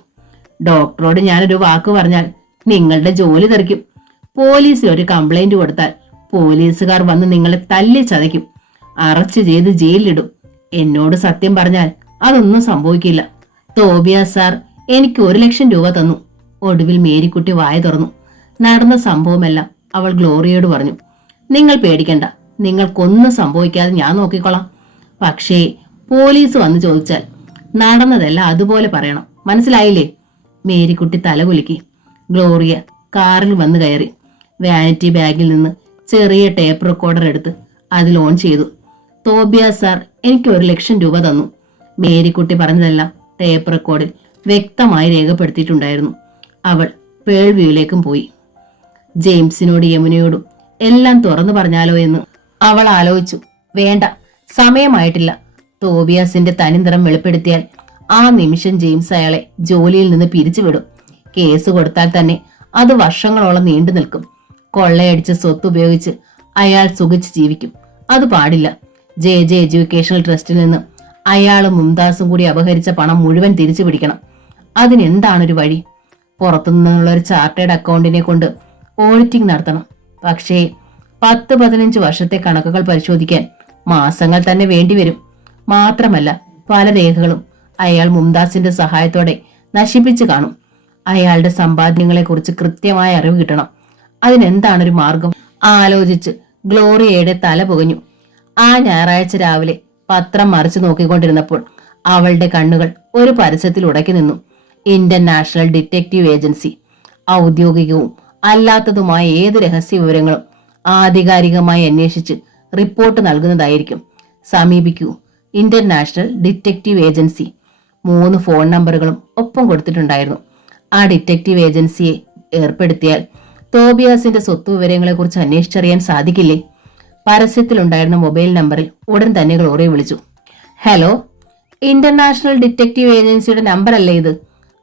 ഡോക്ടറോട് ഞാനൊരു വാക്ക് പറഞ്ഞാൽ നിങ്ങളുടെ ജോലി തെറിക്കും. പോലീസിൽ ഒരു കംപ്ലൈന്റ് കൊടുത്താൽ പോലീസുകാർ വന്ന് നിങ്ങളെ തല്ലി ചതയ്ക്കും. അറസ്റ്റ് ചെയ്ത് ജയിലിലിടും. എന്നോട് സത്യം പറഞ്ഞാൽ അതൊന്നും സംഭവിക്കില്ല. തോബിയാസ് സാർ എനിക്ക് 1 ലക്ഷം രൂപ തന്നു. ഒടുവിൽ മേരിക്കുട്ടി വായ തുറന്നു. നടന്ന സംഭവമെല്ലാം അവൾ ഗ്ലോറിയോട് പറഞ്ഞു. നിങ്ങൾ പേടിക്കണ്ട, നിങ്ങൾക്കൊന്നും സംഭവിക്കാതെ ഞാൻ നോക്കിക്കോളാം. പക്ഷേ പോലീസ് വന്ന് ചോദിച്ചാൽ നടന്നതെല്ലാം അതുപോലെ പറയണം. മനസ്സിലായില്ലേ? മേരിക്കുട്ടി തലകുലുക്കി. ഗ്ലോറിയ കാറിൽ വന്ന് കയറി. വാനിറ്റി ബാഗിൽ നിന്ന് ചെറിയ ടേപ്പ് റെക്കോർഡർ എടുത്ത് അതിൽ ഓൺ ചെയ്തു. തോബിയാസ് സാർ എനിക്ക് 1 ലക്ഷം രൂപ തന്നു. മേരിക്കുട്ടി പറഞ്ഞതെല്ലാം ടേപ്പ് റെക്കോർഡിൽ വ്യക്തമായി രേഖപ്പെടുത്തിയിട്ടുണ്ടായിരുന്നു. അവൾ പേൾ വ്യൂയിലേക്കും പോയി. ജെയിംസിനോട് യമുനയോടും എല്ലാം തുറന്നു പറഞ്ഞാലോ എന്ന് അവൾ ആലോചിച്ചു. വേണ്ട, സമയമായിട്ടില്ല. തോബിയാസിന്റെ തനിനിറം വെളിപ്പെടുത്തിയാൽ ആ നിമിഷം ജെയിംസ് അയാളെ ജോലിയിൽ നിന്ന് പിരിച്ചുവിടും. കേസ് കൊടുത്താൽ തന്നെ അത് വർഷങ്ങളോളം നീണ്ടു നിൽക്കും. കൊള്ളയടിച്ച സ്വത്ത് ഉപയോഗിച്ച് അയാൾ സുഖിച്ച് ജീവിക്കും. അത് പാടില്ല. ജെ എഡ്യൂക്കേഷണൽ ട്രസ്റ്റിൽ നിന്ന് അയാളും മുംതാസും കൂടി അപഹരിച്ച പണം മുഴുവൻ തിരിച്ചു പിടിക്കണം. അതിനെന്താണൊരു വഴി? പുറത്തുനിന്നുള്ള ഒരു ചാർട്ടേഡ് അക്കൗണ്ടിനെ കൊണ്ട് ഓഡിറ്റിംഗ് നടത്തണം. പക്ഷേ 10-15 വർഷത്തെ കണക്കുകൾ പരിശോധിക്കാൻ മാസങ്ങൾ തന്നെ വേണ്ടിവരും. മാത്രമല്ല പല രേഖകളും അയാൾ മുംതാസിന്റെ സഹായത്തോടെ നശിപ്പിച്ചു കാണും. അയാളുടെ സമ്പാദ്യങ്ങളെക്കുറിച്ച് കൃത്യമായ അറിവ് കിട്ടണം. അതിനെന്താണൊരു മാർഗം? ആലോചിച്ച് ഗ്ലോറിയയുടെ തല പുകഞ്ഞു. ആ ഞായറാഴ്ച രാവിലെ പത്രം മറിച്ചു നോക്കിക്കൊണ്ടിരുന്നപ്പോൾ അവളുടെ കണ്ണുകൾ ഒരു പരസ്യത്തിൽ ഉടക്കി നിന്നു. Indian national detective agency. ഔദ്യോഗികവും അല്ലാത്തതുമായ ഏത് രഹസ്യ വിവരങ്ങളും ആധികാരികമായി അന്വേഷിച്ച് റിപ്പോർട്ട് നൽകുന്നതായിരിക്കും. സമീപിക്കൂ, Indian national detective agency. 3 phone നമ്പറുകളും ഒപ്പം കൊടുത്തിട്ടുണ്ടായിരുന്നു. ആ ഡിറ്റക്റ്റീവ് ഏജൻസിയെ ഏർപ്പെടുത്തിയാൽ തോബിയാസിന്റെ സ്വത്ത് വിവരങ്ങളെ കുറിച്ച് അന്വേഷിച്ചറിയാൻ സാധിക്കില്ലേ? പരസ്യത്തിലുണ്ടായിരുന്ന മൊബൈൽ നമ്പറിൽ ഉടൻ തന്നെ ഗ്ലോറിയ വിളിച്ചു. ഹലോ, ഇന്റർനാഷണൽ ഡിറ്റക്റ്റീവ് ഏജൻസിയുടെ നമ്പർ അല്ലേ ഇത്?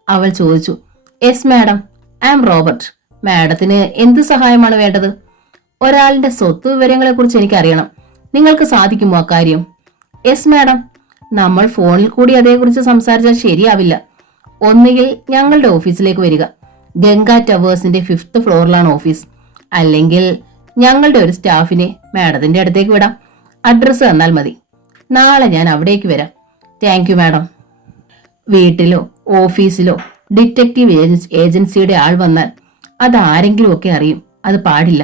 അവൾ ചോദിച്ചു. Yes madam, I am Robert. മാഡത്തിന് എന്ത് സഹായമാണ് വേണ്ടത്? ഒരാളിന്റെ സ്വത്ത് വിവരങ്ങളെ കുറിച്ച് എനിക്കറിയണം. നിങ്ങൾക്ക് സാധിക്കുമോ അക്കാര്യം? Yes madam. നമ്മൾ ഫോണിൽ കൂടി അതേക്കുറിച്ച് സംസാരിച്ചാൽ ശരിയാവില്ല. ഒന്നുകിൽ ഞങ്ങളുടെ ഓഫീസിലേക്ക് വരിക. ഗംഗ ടവേഴ്സിന്റെ 5th ഫ്ലോറിലാണ് ഓഫീസ്. അല്ലെങ്കിൽ ഞങ്ങളുടെ ഒരു സ്റ്റാഫിനെ മാഡത്തിന്റെ അടുത്തേക്ക് വിടാം. അഡ്രസ്സ് തന്നാൽ മതി. നാളെ ഞാൻ അവിടേക്ക് വരാം. Thank you madam. വീട്ടിലോ ഓഫീസിലോ ഡിറ്റക്റ്റീവ് ഏജൻസിയുടെ ആൾ വന്നാൽ അത് ആരെങ്കിലും ഒക്കെ അറിയും. അത് പാടില്ല.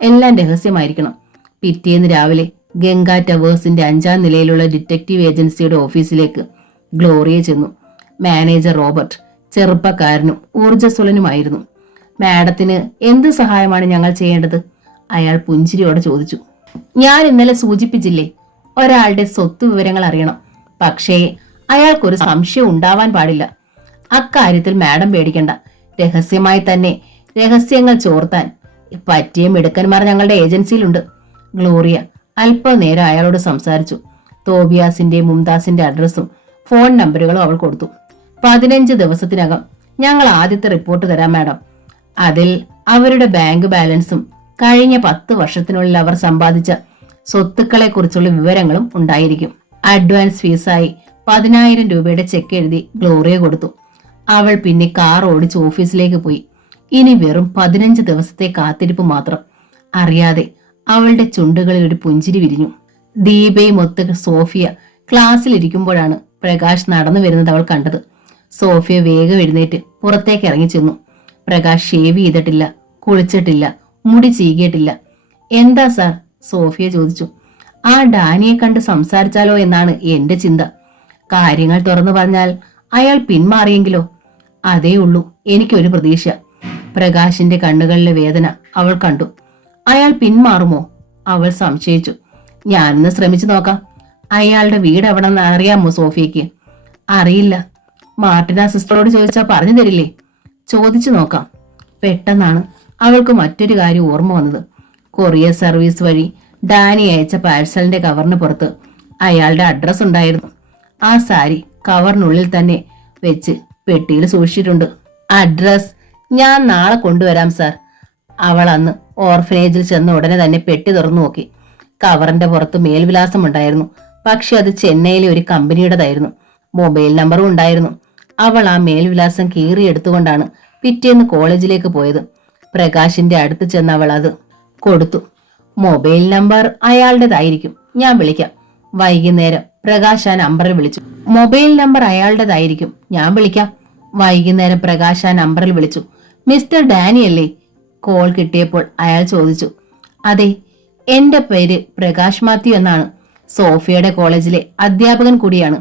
എല്ലാം രഹസ്യമായിരിക്കണം. പിറ്റേന്ന് രാവിലെ ഗംഗ ടവേഴ്സിന്റെ 5ാം നിലയിലുള്ള ഡിറ്റക്റ്റീവ് ഏജൻസിയുടെ ഓഫീസിലേക്ക് ഗ്ലോറിയ ചെന്നു. മാനേജർ റോബർട്ട് ചെറുപ്പക്കാരനും ഊർജ്ജസ്വലനുമായിരുന്നു. മാഡത്തിന് എന്ത് സഹായമാണ് ഞങ്ങൾ ചെയ്യേണ്ടത്? അയാൾ പുഞ്ചിരിയോടെ ചോദിച്ചു. ഞാൻ ഇന്നലെ സൂചിപ്പിച്ചില്ലേ, ഒരാളുടെ സ്വത്ത് വിവരങ്ങൾ അറിയണം. പക്ഷേ അയാൾക്കൊരു സംശയം ഉണ്ടാവാൻ പാടില്ല. അക്കാര്യത്തിൽ മാഡം പേടിക്കണ്ട. രഹസ്യമായി തന്നെ രഹസ്യങ്ങൾ ചോർത്താൻ പറ്റിയ മിടുക്കന്മാർ ഞങ്ങളുടെ ഏജൻസിയിലുണ്ട്. ഗ്ലോറിയ അല്പനേരം അയാളോട് സംസാരിച്ചു. തോബിയാസിന്റെ മുംതാസിന്റെ അഡ്രസ്സും ഫോൺ നമ്പറുകളും അവൾ കൊടുത്തു. 15 ദിവസത്തിനകം ഞങ്ങൾ ആദ്യത്തെ റിപ്പോർട്ട് തരാം മാഡം. അതിൽ അവരുടെ ബാങ്ക് ബാലൻസും കഴിഞ്ഞ 10 വർഷത്തിനുള്ളിൽ അവർ സമ്പാദിച്ച സ്വത്തുക്കളെ കുറിച്ചുള്ള വിവരങ്ങളും ഉണ്ടായിരിക്കും. അഡ്വാൻസ് ഫീസായി 10,000 രൂപയുടെ ചെക്ക് എഴുതി ഗ്ലോറിയ കൊടുത്തു. അവൾ പിന്നെ കാർ ഓടിച്ച് ഓഫീസിലേക്ക് പോയി. ഇനി വെറും 15 ദിവസത്തെ കാത്തിരിപ്പ് മാത്രം. അറിയാതെ അവളുടെ ചുണ്ടുകളിൽ ഒരു പുഞ്ചിരി വിരിഞ്ഞു. ദീപയും ഒത്ത് സോഫിയ ക്ലാസ്സിലിരിക്കുമ്പോഴാണ് പ്രകാശ് നടന്നു വരുന്നത് അവൾ കണ്ടത്. സോഫിയ വേഗം എഴുന്നേറ്റ് പുറത്തേക്ക് ഇറങ്ങി ചെന്നു. പ്രകാശ് ഷേവ് ചെയ്തിട്ടില്ല, കുളിച്ചിട്ടില്ല, മുടി ചീകിയിട്ടില്ല. എന്താ സാർ? സോഫിയ ചോദിച്ചു. ആ ഡാനിയെ കണ്ട് സംസാരിച്ചാലോ എന്നാണ് എന്റെ ചിന്ത. കാര്യങ്ങൾ തുറന്നു പറഞ്ഞാൽ അയാൾ പിന്മാറിയെങ്കിലോ? അതേ ഉള്ളൂ എനിക്കൊരു പ്രതീക്ഷ. പ്രകാശിന്റെ കണ്ണുകളിലെ വേദന അവൾ കണ്ടു. അയാൾ പിന്മാറുമോ? അവൾ സംശയിച്ചു. ഞാനൊന്ന് ശ്രമിച്ചു നോക്കാം. അയാളുടെ വീട് എവിടെന്ന് അറിയാമോ സോഫിയക്ക്? അറിയില്ല. മാർട്ടിന സിസ്റ്ററോട് ചോദിച്ചാൽ പറഞ്ഞു തരില്ലേ? ചോദിച്ചു നോക്കാം. പെട്ടെന്നാണ് അവൾക്ക് മറ്റൊരു കാര്യം ഓർമ്മ വന്നത്. കൊറിയർ സർവീസ് വഴി ഡാനി അയച്ച പാഴ്സലിന്റെ കവറിന് പുറത്ത് അയാളുടെ അഡ്രസ് ഉണ്ടായിരുന്നു. ആ സാരി കവറിനുള്ളിൽ തന്നെ വെച്ച് പെട്ടിയിൽ സൂക്ഷിച്ചിട്ടുണ്ട്. അഡ്രസ് ഞാൻ നാളെ കൊണ്ടുവരാം സാർ. അവൾ അന്ന് ഓർഫനേജിൽ ചെന്ന ഉടനെ തന്നെ പെട്ടി തുറന്നു നോക്കി. കവറിന്റെ പുറത്ത് മേൽവിലാസം ഉണ്ടായിരുന്നു. പക്ഷെ അത് ചെന്നൈയിലെ ഒരു കമ്പനിയുടേതായിരുന്നു. മൊബൈൽ നമ്പറും ഉണ്ടായിരുന്നു. അവൾ ആ മേൽവിലാസം കീറിയെടുത്തുകൊണ്ടാണ് പിറ്റേന്ന് കോളേജിലേക്ക് പോയത്. പ്രകാശിന്റെ അടുത്ത് ചെന്ന് അവൾ അത് കൊടുത്തു. മൊബൈൽ നമ്പർ അയാളുടേതായിരിക്കും, ഞാൻ വിളിക്കാം. വൈകുന്നേരം പ്രകാശ് ആ നമ്പറിൽ വിളിച്ചു. മൊബൈൽ നമ്പർ അയാളുടേതായിരിക്കും, ഞാൻ വിളിക്കാം. വൈകുന്നേരം പ്രകാശ് ആ നമ്പറിൽ വിളിച്ചു. മിസ്റ്റർ ഡാനിയല്ലേ? കോൾ കിട്ടിയപ്പോൾ അയാൾ ചോദിച്ചു. അതെ, എന്റെ പേര് പ്രകാശ് മാത്യു എന്നാണ്. സോഫിയയുടെ കോളേജിലെ അധ്യാപകൻ കൂടിയാണ്.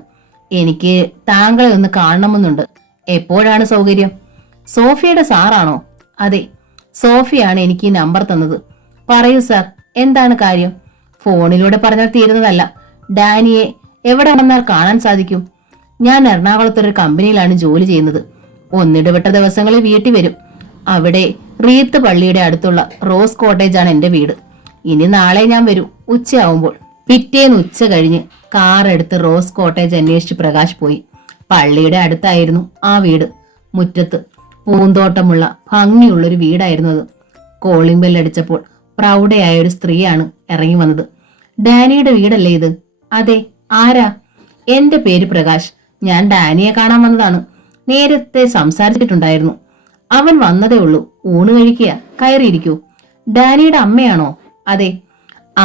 എനിക്ക് താങ്കളെ ഒന്ന് കാണണമെന്നുണ്ട്. എപ്പോഴാണ് സൗകര്യം? സോഫിയയുടെ സാറാണോ? അതെ, സോഫിയാണ് എനിക്ക് ഈ നമ്പർ തന്നത്. പറയൂ സാർ, എന്താണ് കാര്യം? ഫോണിലൂടെ പറഞ്ഞാൽ തീരുന്നതല്ല. ഡാനിയെ എവിടെ വന്നാൽ കാണാൻ സാധിക്കും? ഞാൻ എറണാകുളത്തൊരു കമ്പനിയിലാണ് ജോലി ചെയ്യുന്നത്. ഒന്നിടവിട്ട ദിവസങ്ങളിൽ വീട്ടിൽ വരും. അവിടെ റീത്ത് പള്ളിയുടെ അടുത്തുള്ള റോസ് കോട്ടേജാണ് എന്റെ വീട്. ഇനി നാളെ ഞാൻ വരും ഉച്ചയാവുമ്പോൾ. പിറ്റേന്ന് ഉച്ച കഴിഞ്ഞ് കാർ എടുത്ത് റോസ് കോട്ടേജ് അന്വേഷിച്ച് പ്രകാശ് പോയി. പള്ളിയുടെ അടുത്തായിരുന്നു ആ വീട്. മുറ്റത്ത് പൂന്തോട്ടമുള്ള ഭംഗിയുള്ളൊരു വീടായിരുന്നു അത്. കോളിംഗ് ബെല്ലടിച്ചപ്പോൾ പ്രൗഢയായ ഒരു സ്ത്രീയാണ് ഇറങ്ങി വന്നത്. ഡാനിയുടെ വീടല്ലേ ഇത്? അതെ. ആരാ? എന്റെ പേര് പ്രകാശ്. ഞാൻ ഡാനിയെ കാണാൻ വന്നതാണ്. നേരത്തെ സംസാരിച്ചിട്ടുണ്ടായിരുന്നു. അവൻ വന്നതേ ഉള്ളൂ. ഊണ് കഴിക്കുക, കയറിയിരിക്കൂ. ഡാനിയുടെ അമ്മയാണോ? അതെ.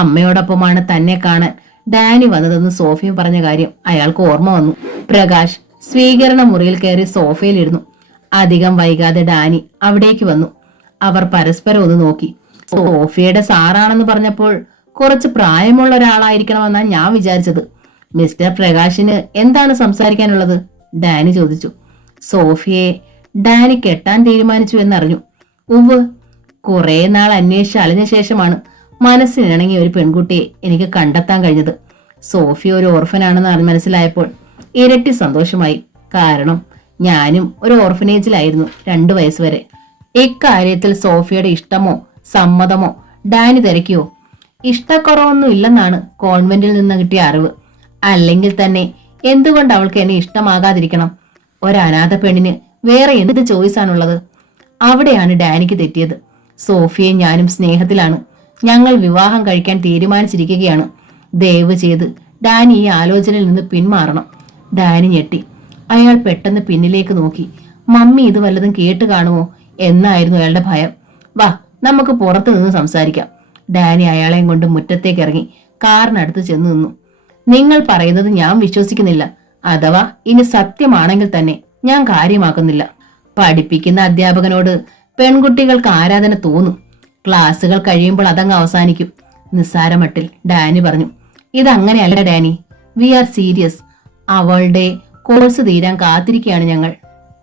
അമ്മയോടൊപ്പമാണ് തന്നെ കാണാൻ ഡാനി വന്നതെന്ന് സോഫിയ പറഞ്ഞ കാര്യം അയാൾക്ക് ഓർമ്മ വന്നു. പ്രകാശ് സ്വീകരണ മുറിയിൽ കയറി സോഫയിലിരുന്നു. അധികം വൈകാതെ ഡാനി അവിടേക്ക് വന്നു. അവർ പരസ്പരം ഒന്ന് നോക്കി. സോഫിയയുടെ സാറാണെന്ന് പറഞ്ഞപ്പോൾ കുറച്ച് പ്രായമുള്ള ഒരാളായിരിക്കണമെന്നാണ് ഞാൻ വിചാരിച്ചത്. മിസ്റ്റർ പ്രകാശിന് എന്താണ് സംസാരിക്കാനുള്ളത്? ഡാനി ചോദിച്ചു. സോഫിയെ ഡാനി കെട്ടാൻ തീരുമാനിച്ചു എന്നറിഞ്ഞു. ഉവ്, കുറെ നാൾ അന്വേഷിച്ച് അലഞ്ഞ ശേഷമാണ് മനസ്സിനിണങ്ങിയ ഒരു പെൺകുട്ടിയെ എനിക്ക് കണ്ടെത്താൻ കഴിഞ്ഞത്. സോഫിയ ഒരു ഓർഫനാണെന്ന് മനസ്സിലായപ്പോൾ ഇരട്ടി സന്തോഷമായി. കാരണം ഞാനും ഒരു ഓർഫനേജിലായിരുന്നു 2 വയസ്സുവരെ. ഇക്കാര്യത്തിൽ സോഫിയയുടെ ഇഷ്ടമോ സമ്മതമോ ഡാനി തിരക്കിയോ? ഇഷ്ടക്കുറവൊന്നും ഇല്ലെന്നാണ് കോൺവെന്റിൽ നിന്ന് കിട്ടിയ അറിവ്. അല്ലെങ്കിൽ തന്നെ എന്തുകൊണ്ട് അവൾക്ക് എന്നെ ഇഷ്ടമാകാതിരിക്കണം? ഒരനാഥ പെണ്ണിന് വേറെ എന്ത് ചോയ്സാണുള്ളത്? അവിടെയാണ് ഡാനിക്ക് തെറ്റിയത്. സോഫിയയും ഞാനും സ്നേഹത്തിലാണ്. ഞങ്ങൾ വിവാഹം കഴിക്കാൻ തീരുമാനിച്ചിരിക്കുകയാണ്. ദയവ് ചെയ്ത് ഡാനി ഈ ആലോചനയിൽ നിന്ന് പിന്മാറണം. ഡാനി ഞെട്ടി. അയാൾ പെട്ടെന്ന് പിന്നിലേക്ക് നോക്കി. മമ്മി ഇത് വല്ലതും കേട്ട് കാണുമോ എന്നായിരുന്നു അയാളുടെ ഭയം. വാ, നമുക്ക് പുറത്തു നിന്ന് സംസാരിക്കാം. ഡാനി അയാളെയും കൊണ്ട് മുറ്റത്തേക്ക് ഇറങ്ങി കാറിനടുത്ത് ചെന്ന് നിന്നു. നിങ്ങൾ പറയുന്നത് ഞാൻ വിശ്വസിക്കുന്നില്ല. അഥവാ ഇനി സത്യമാണെങ്കിൽ തന്നെ ഞാൻ കാര്യമാക്കുന്നില്ല. പഠിപ്പിക്കുന്ന അധ്യാപകനോട് പെൺകുട്ടികൾക്ക് ആരാധന തോന്നും. ക്ലാസ്സുകൾ കഴിയുമ്പോൾ അതങ്ങ് അവസാനിക്കും. നിസ്സാരമട്ടിൽ ഡാനി പറഞ്ഞു. ഇതങ്ങനെയല്ല ഡാനി, വി ആർ സീരിയസ്. അവളുടെ കോഴ്സ് തീരാൻ കാത്തിരിക്കുകയാണ് ഞങ്ങൾ.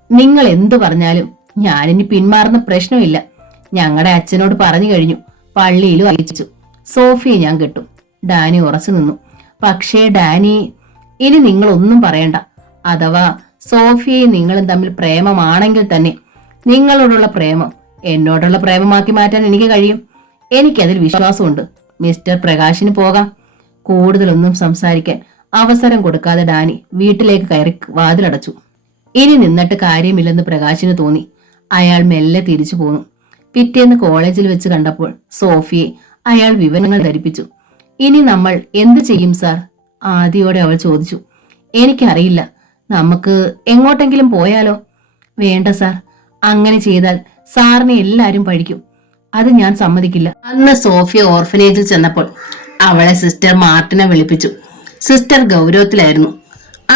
നിങ്ങൾ എന്തു പറഞ്ഞാലും ഞാനിനി പിന്മാറുന്ന പ്രശ്നമില്ല. ഞങ്ങളുടെ അച്ഛനോട് പറഞ്ഞു കഴിഞ്ഞു, പള്ളിയിലും അയച്ചു. സോഫിയെ ഞാൻ കെട്ടും. ഡാനി ഉറച്ചു നിന്നു. പക്ഷേ ഡാനി, ഇനി നിങ്ങളൊന്നും പറയണ്ട. അഥവാ സോഫിയയും നിങ്ങളും തമ്മിൽ പ്രേമമാണെങ്കിൽ തന്നെ നിങ്ങളോടുള്ള പ്രേമം എന്നോടുള്ള പ്രേമമാക്കി മാറ്റാൻ എനിക്ക് കഴിയും. എനിക്കതിൽ വിശ്വാസമുണ്ട്. മിസ്റ്റർ പ്രകാശിന് പോകാം. കൂടുതലൊന്നും സംസാരിക്കാൻ അവസരം കൊടുക്കാതെ ഡാനി വീട്ടിലേക്ക് കയറി വാതിലടച്ചു. ഇനി നിന്നിട്ട് കാര്യമില്ലെന്ന് പ്രകാശിന് തോന്നി. അയാൾ മെല്ലെ തിരിച്ചു പോന്നു. പിറ്റേന്ന് കോളേജിൽ വെച്ച് കണ്ടപ്പോൾ സോഫിയെ അയാൾ വിവരങ്ങൾ ധരിപ്പിച്ചു. ഇനി നമ്മൾ എന്ത് ചെയ്യും സാർ? ആദ്യോടെ അവൾ ചോദിച്ചു. എനിക്കറിയില്ല. നമുക്ക് എങ്ങോട്ടെങ്കിലും പോയാലോ? വേണ്ട സാർ, അങ്ങനെ ചെയ്താൽ സാറിനെ എല്ലാരും പഴിക്കും. അത് ഞാൻ സമ്മതിക്കില്ല. അന്ന് സോഫിയ ഓർഫനേജിൽ ചെന്നപ്പോൾ അവളെ സിസ്റ്റർ മാർട്ടിനെ വിളിപ്പിച്ചു. സിസ്റ്റർ ഗൗരവത്തിലായിരുന്നു.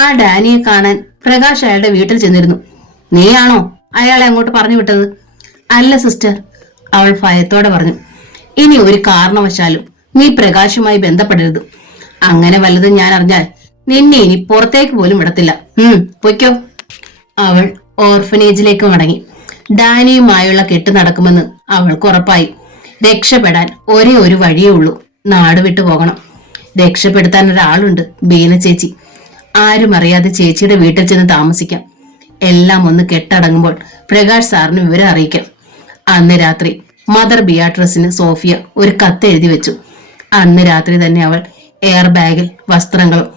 ആ ഡാനിയെ കാണാൻ പ്രകാശ് അയാളുടെ വീട്ടിൽ ചെന്നിരുന്നു. നീയാണോ അയാളെ അങ്ങോട്ട് പറഞ്ഞു വിട്ടത്? അല്ല സിസ്റ്റർ, അവൾ ഭയത്തോടെ പറഞ്ഞു. ഇനി ഒരു കാരണവശാലും നീ പ്രകാശുമായി ബന്ധപ്പെടരുത്. അങ്ങനെ വല്ലതും ഞാൻ അറിഞ്ഞാൽ നിന്നെ ഇനി പുറത്തേക്ക് പോലും വിടത്തില്ല. പൊയ്ക്കോ. അവൾ ഓർഫനേജിലേക്ക് മടങ്ങി. ഡാനിയുമായുള്ള കെട്ട് നടക്കുമെന്ന് അവൾക്ക് ഉറപ്പായി. രക്ഷപ്പെടാൻ ഒരേ ഒരു വഴിയേ ഉള്ളൂ, നാട് വിട്ടു പോകണം. രക്ഷപ്പെടുത്താൻ ഒരാളുണ്ട്, ബീന ചേച്ചി. ആരും അറിയാതെ ചേച്ചിയുടെ വീട്ടിൽ ചെന്ന് താമസിക്കാം. എല്ലാം ഒന്ന് കെട്ടടങ്ങുമ്പോൾ പ്രകാശ് സാറിന് വിവരം അറിയിക്കാം. അന്ന് രാത്രി മദർ ബിയാട്രസിന് സോഫിയ ഒരു കത്ത് എഴുതി വെച്ചു. അന്ന് രാത്രി തന്നെ അവൾ എയർ ബാഗിൽ വസ്ത്രങ്ങളും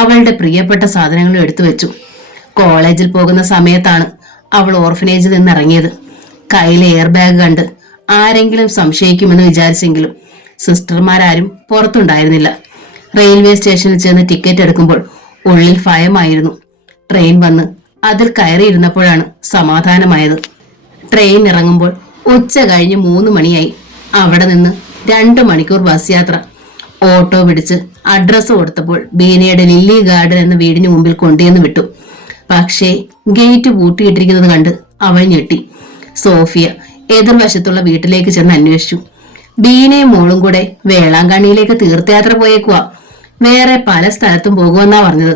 അവളുടെ പ്രിയപ്പെട്ട സാധനങ്ങളും എടുത്തു വെച്ചു. കോളേജിൽ പോകുന്ന സമയത്താണ് അവൾ ഓർഫനേജിൽ നിന്ന് ഇറങ്ങിയത്. കയ്യിലെ എയർ ബാഗ് കണ്ട് ആരെങ്കിലും സംശയിക്കുമെന്ന് വിചാരിച്ചെങ്കിലും സിസ്റ്റർമാരാരും പുറത്തുണ്ടായിരുന്നില്ല. റെയിൽവേ സ്റ്റേഷനിൽ ചെന്ന് ടിക്കറ്റ് എടുക്കുമ്പോൾ ഉള്ളിൽ ഭയമായിരുന്നു. ട്രെയിൻ വന്ന് അതിൽ കയറിയിരുന്നപ്പോഴാണ് സമാധാനമായത്. ട്രെയിൻ ഇറങ്ങുമ്പോൾ ഉച്ച കഴിഞ്ഞ് 3 മണിയായി. അവിടെ നിന്ന് 2 മണിക്കൂർ ബസ് യാത്ര. ഓട്ടോ പിടിച്ച് അഡ്രസ്സ് കൊടുത്തപ്പോൾ ബീനയുടെ ലില്ലി ഗാർഡൻ എന്ന വീടിന് മുമ്പിൽ കൊണ്ടുവന്ന് വിട്ടു. പക്ഷേ ഗേറ്റ് പൂട്ടിയിട്ടിരിക്കുന്നത് കണ്ട് അവൾ ഞെട്ടി. സോഫിയ എതിർവശത്തുള്ള വീട്ടിലേക്ക് ചെന്ന് അന്വേഷിച്ചു. ബീനയും മോളും കൂടെ വേളാങ്കണ്ണിയിലേക്ക് തീർത്ഥയാത്ര പോയേക്കുവാ. വേറെ പല സ്ഥലത്തും പോകുമെന്നാ പറഞ്ഞത്.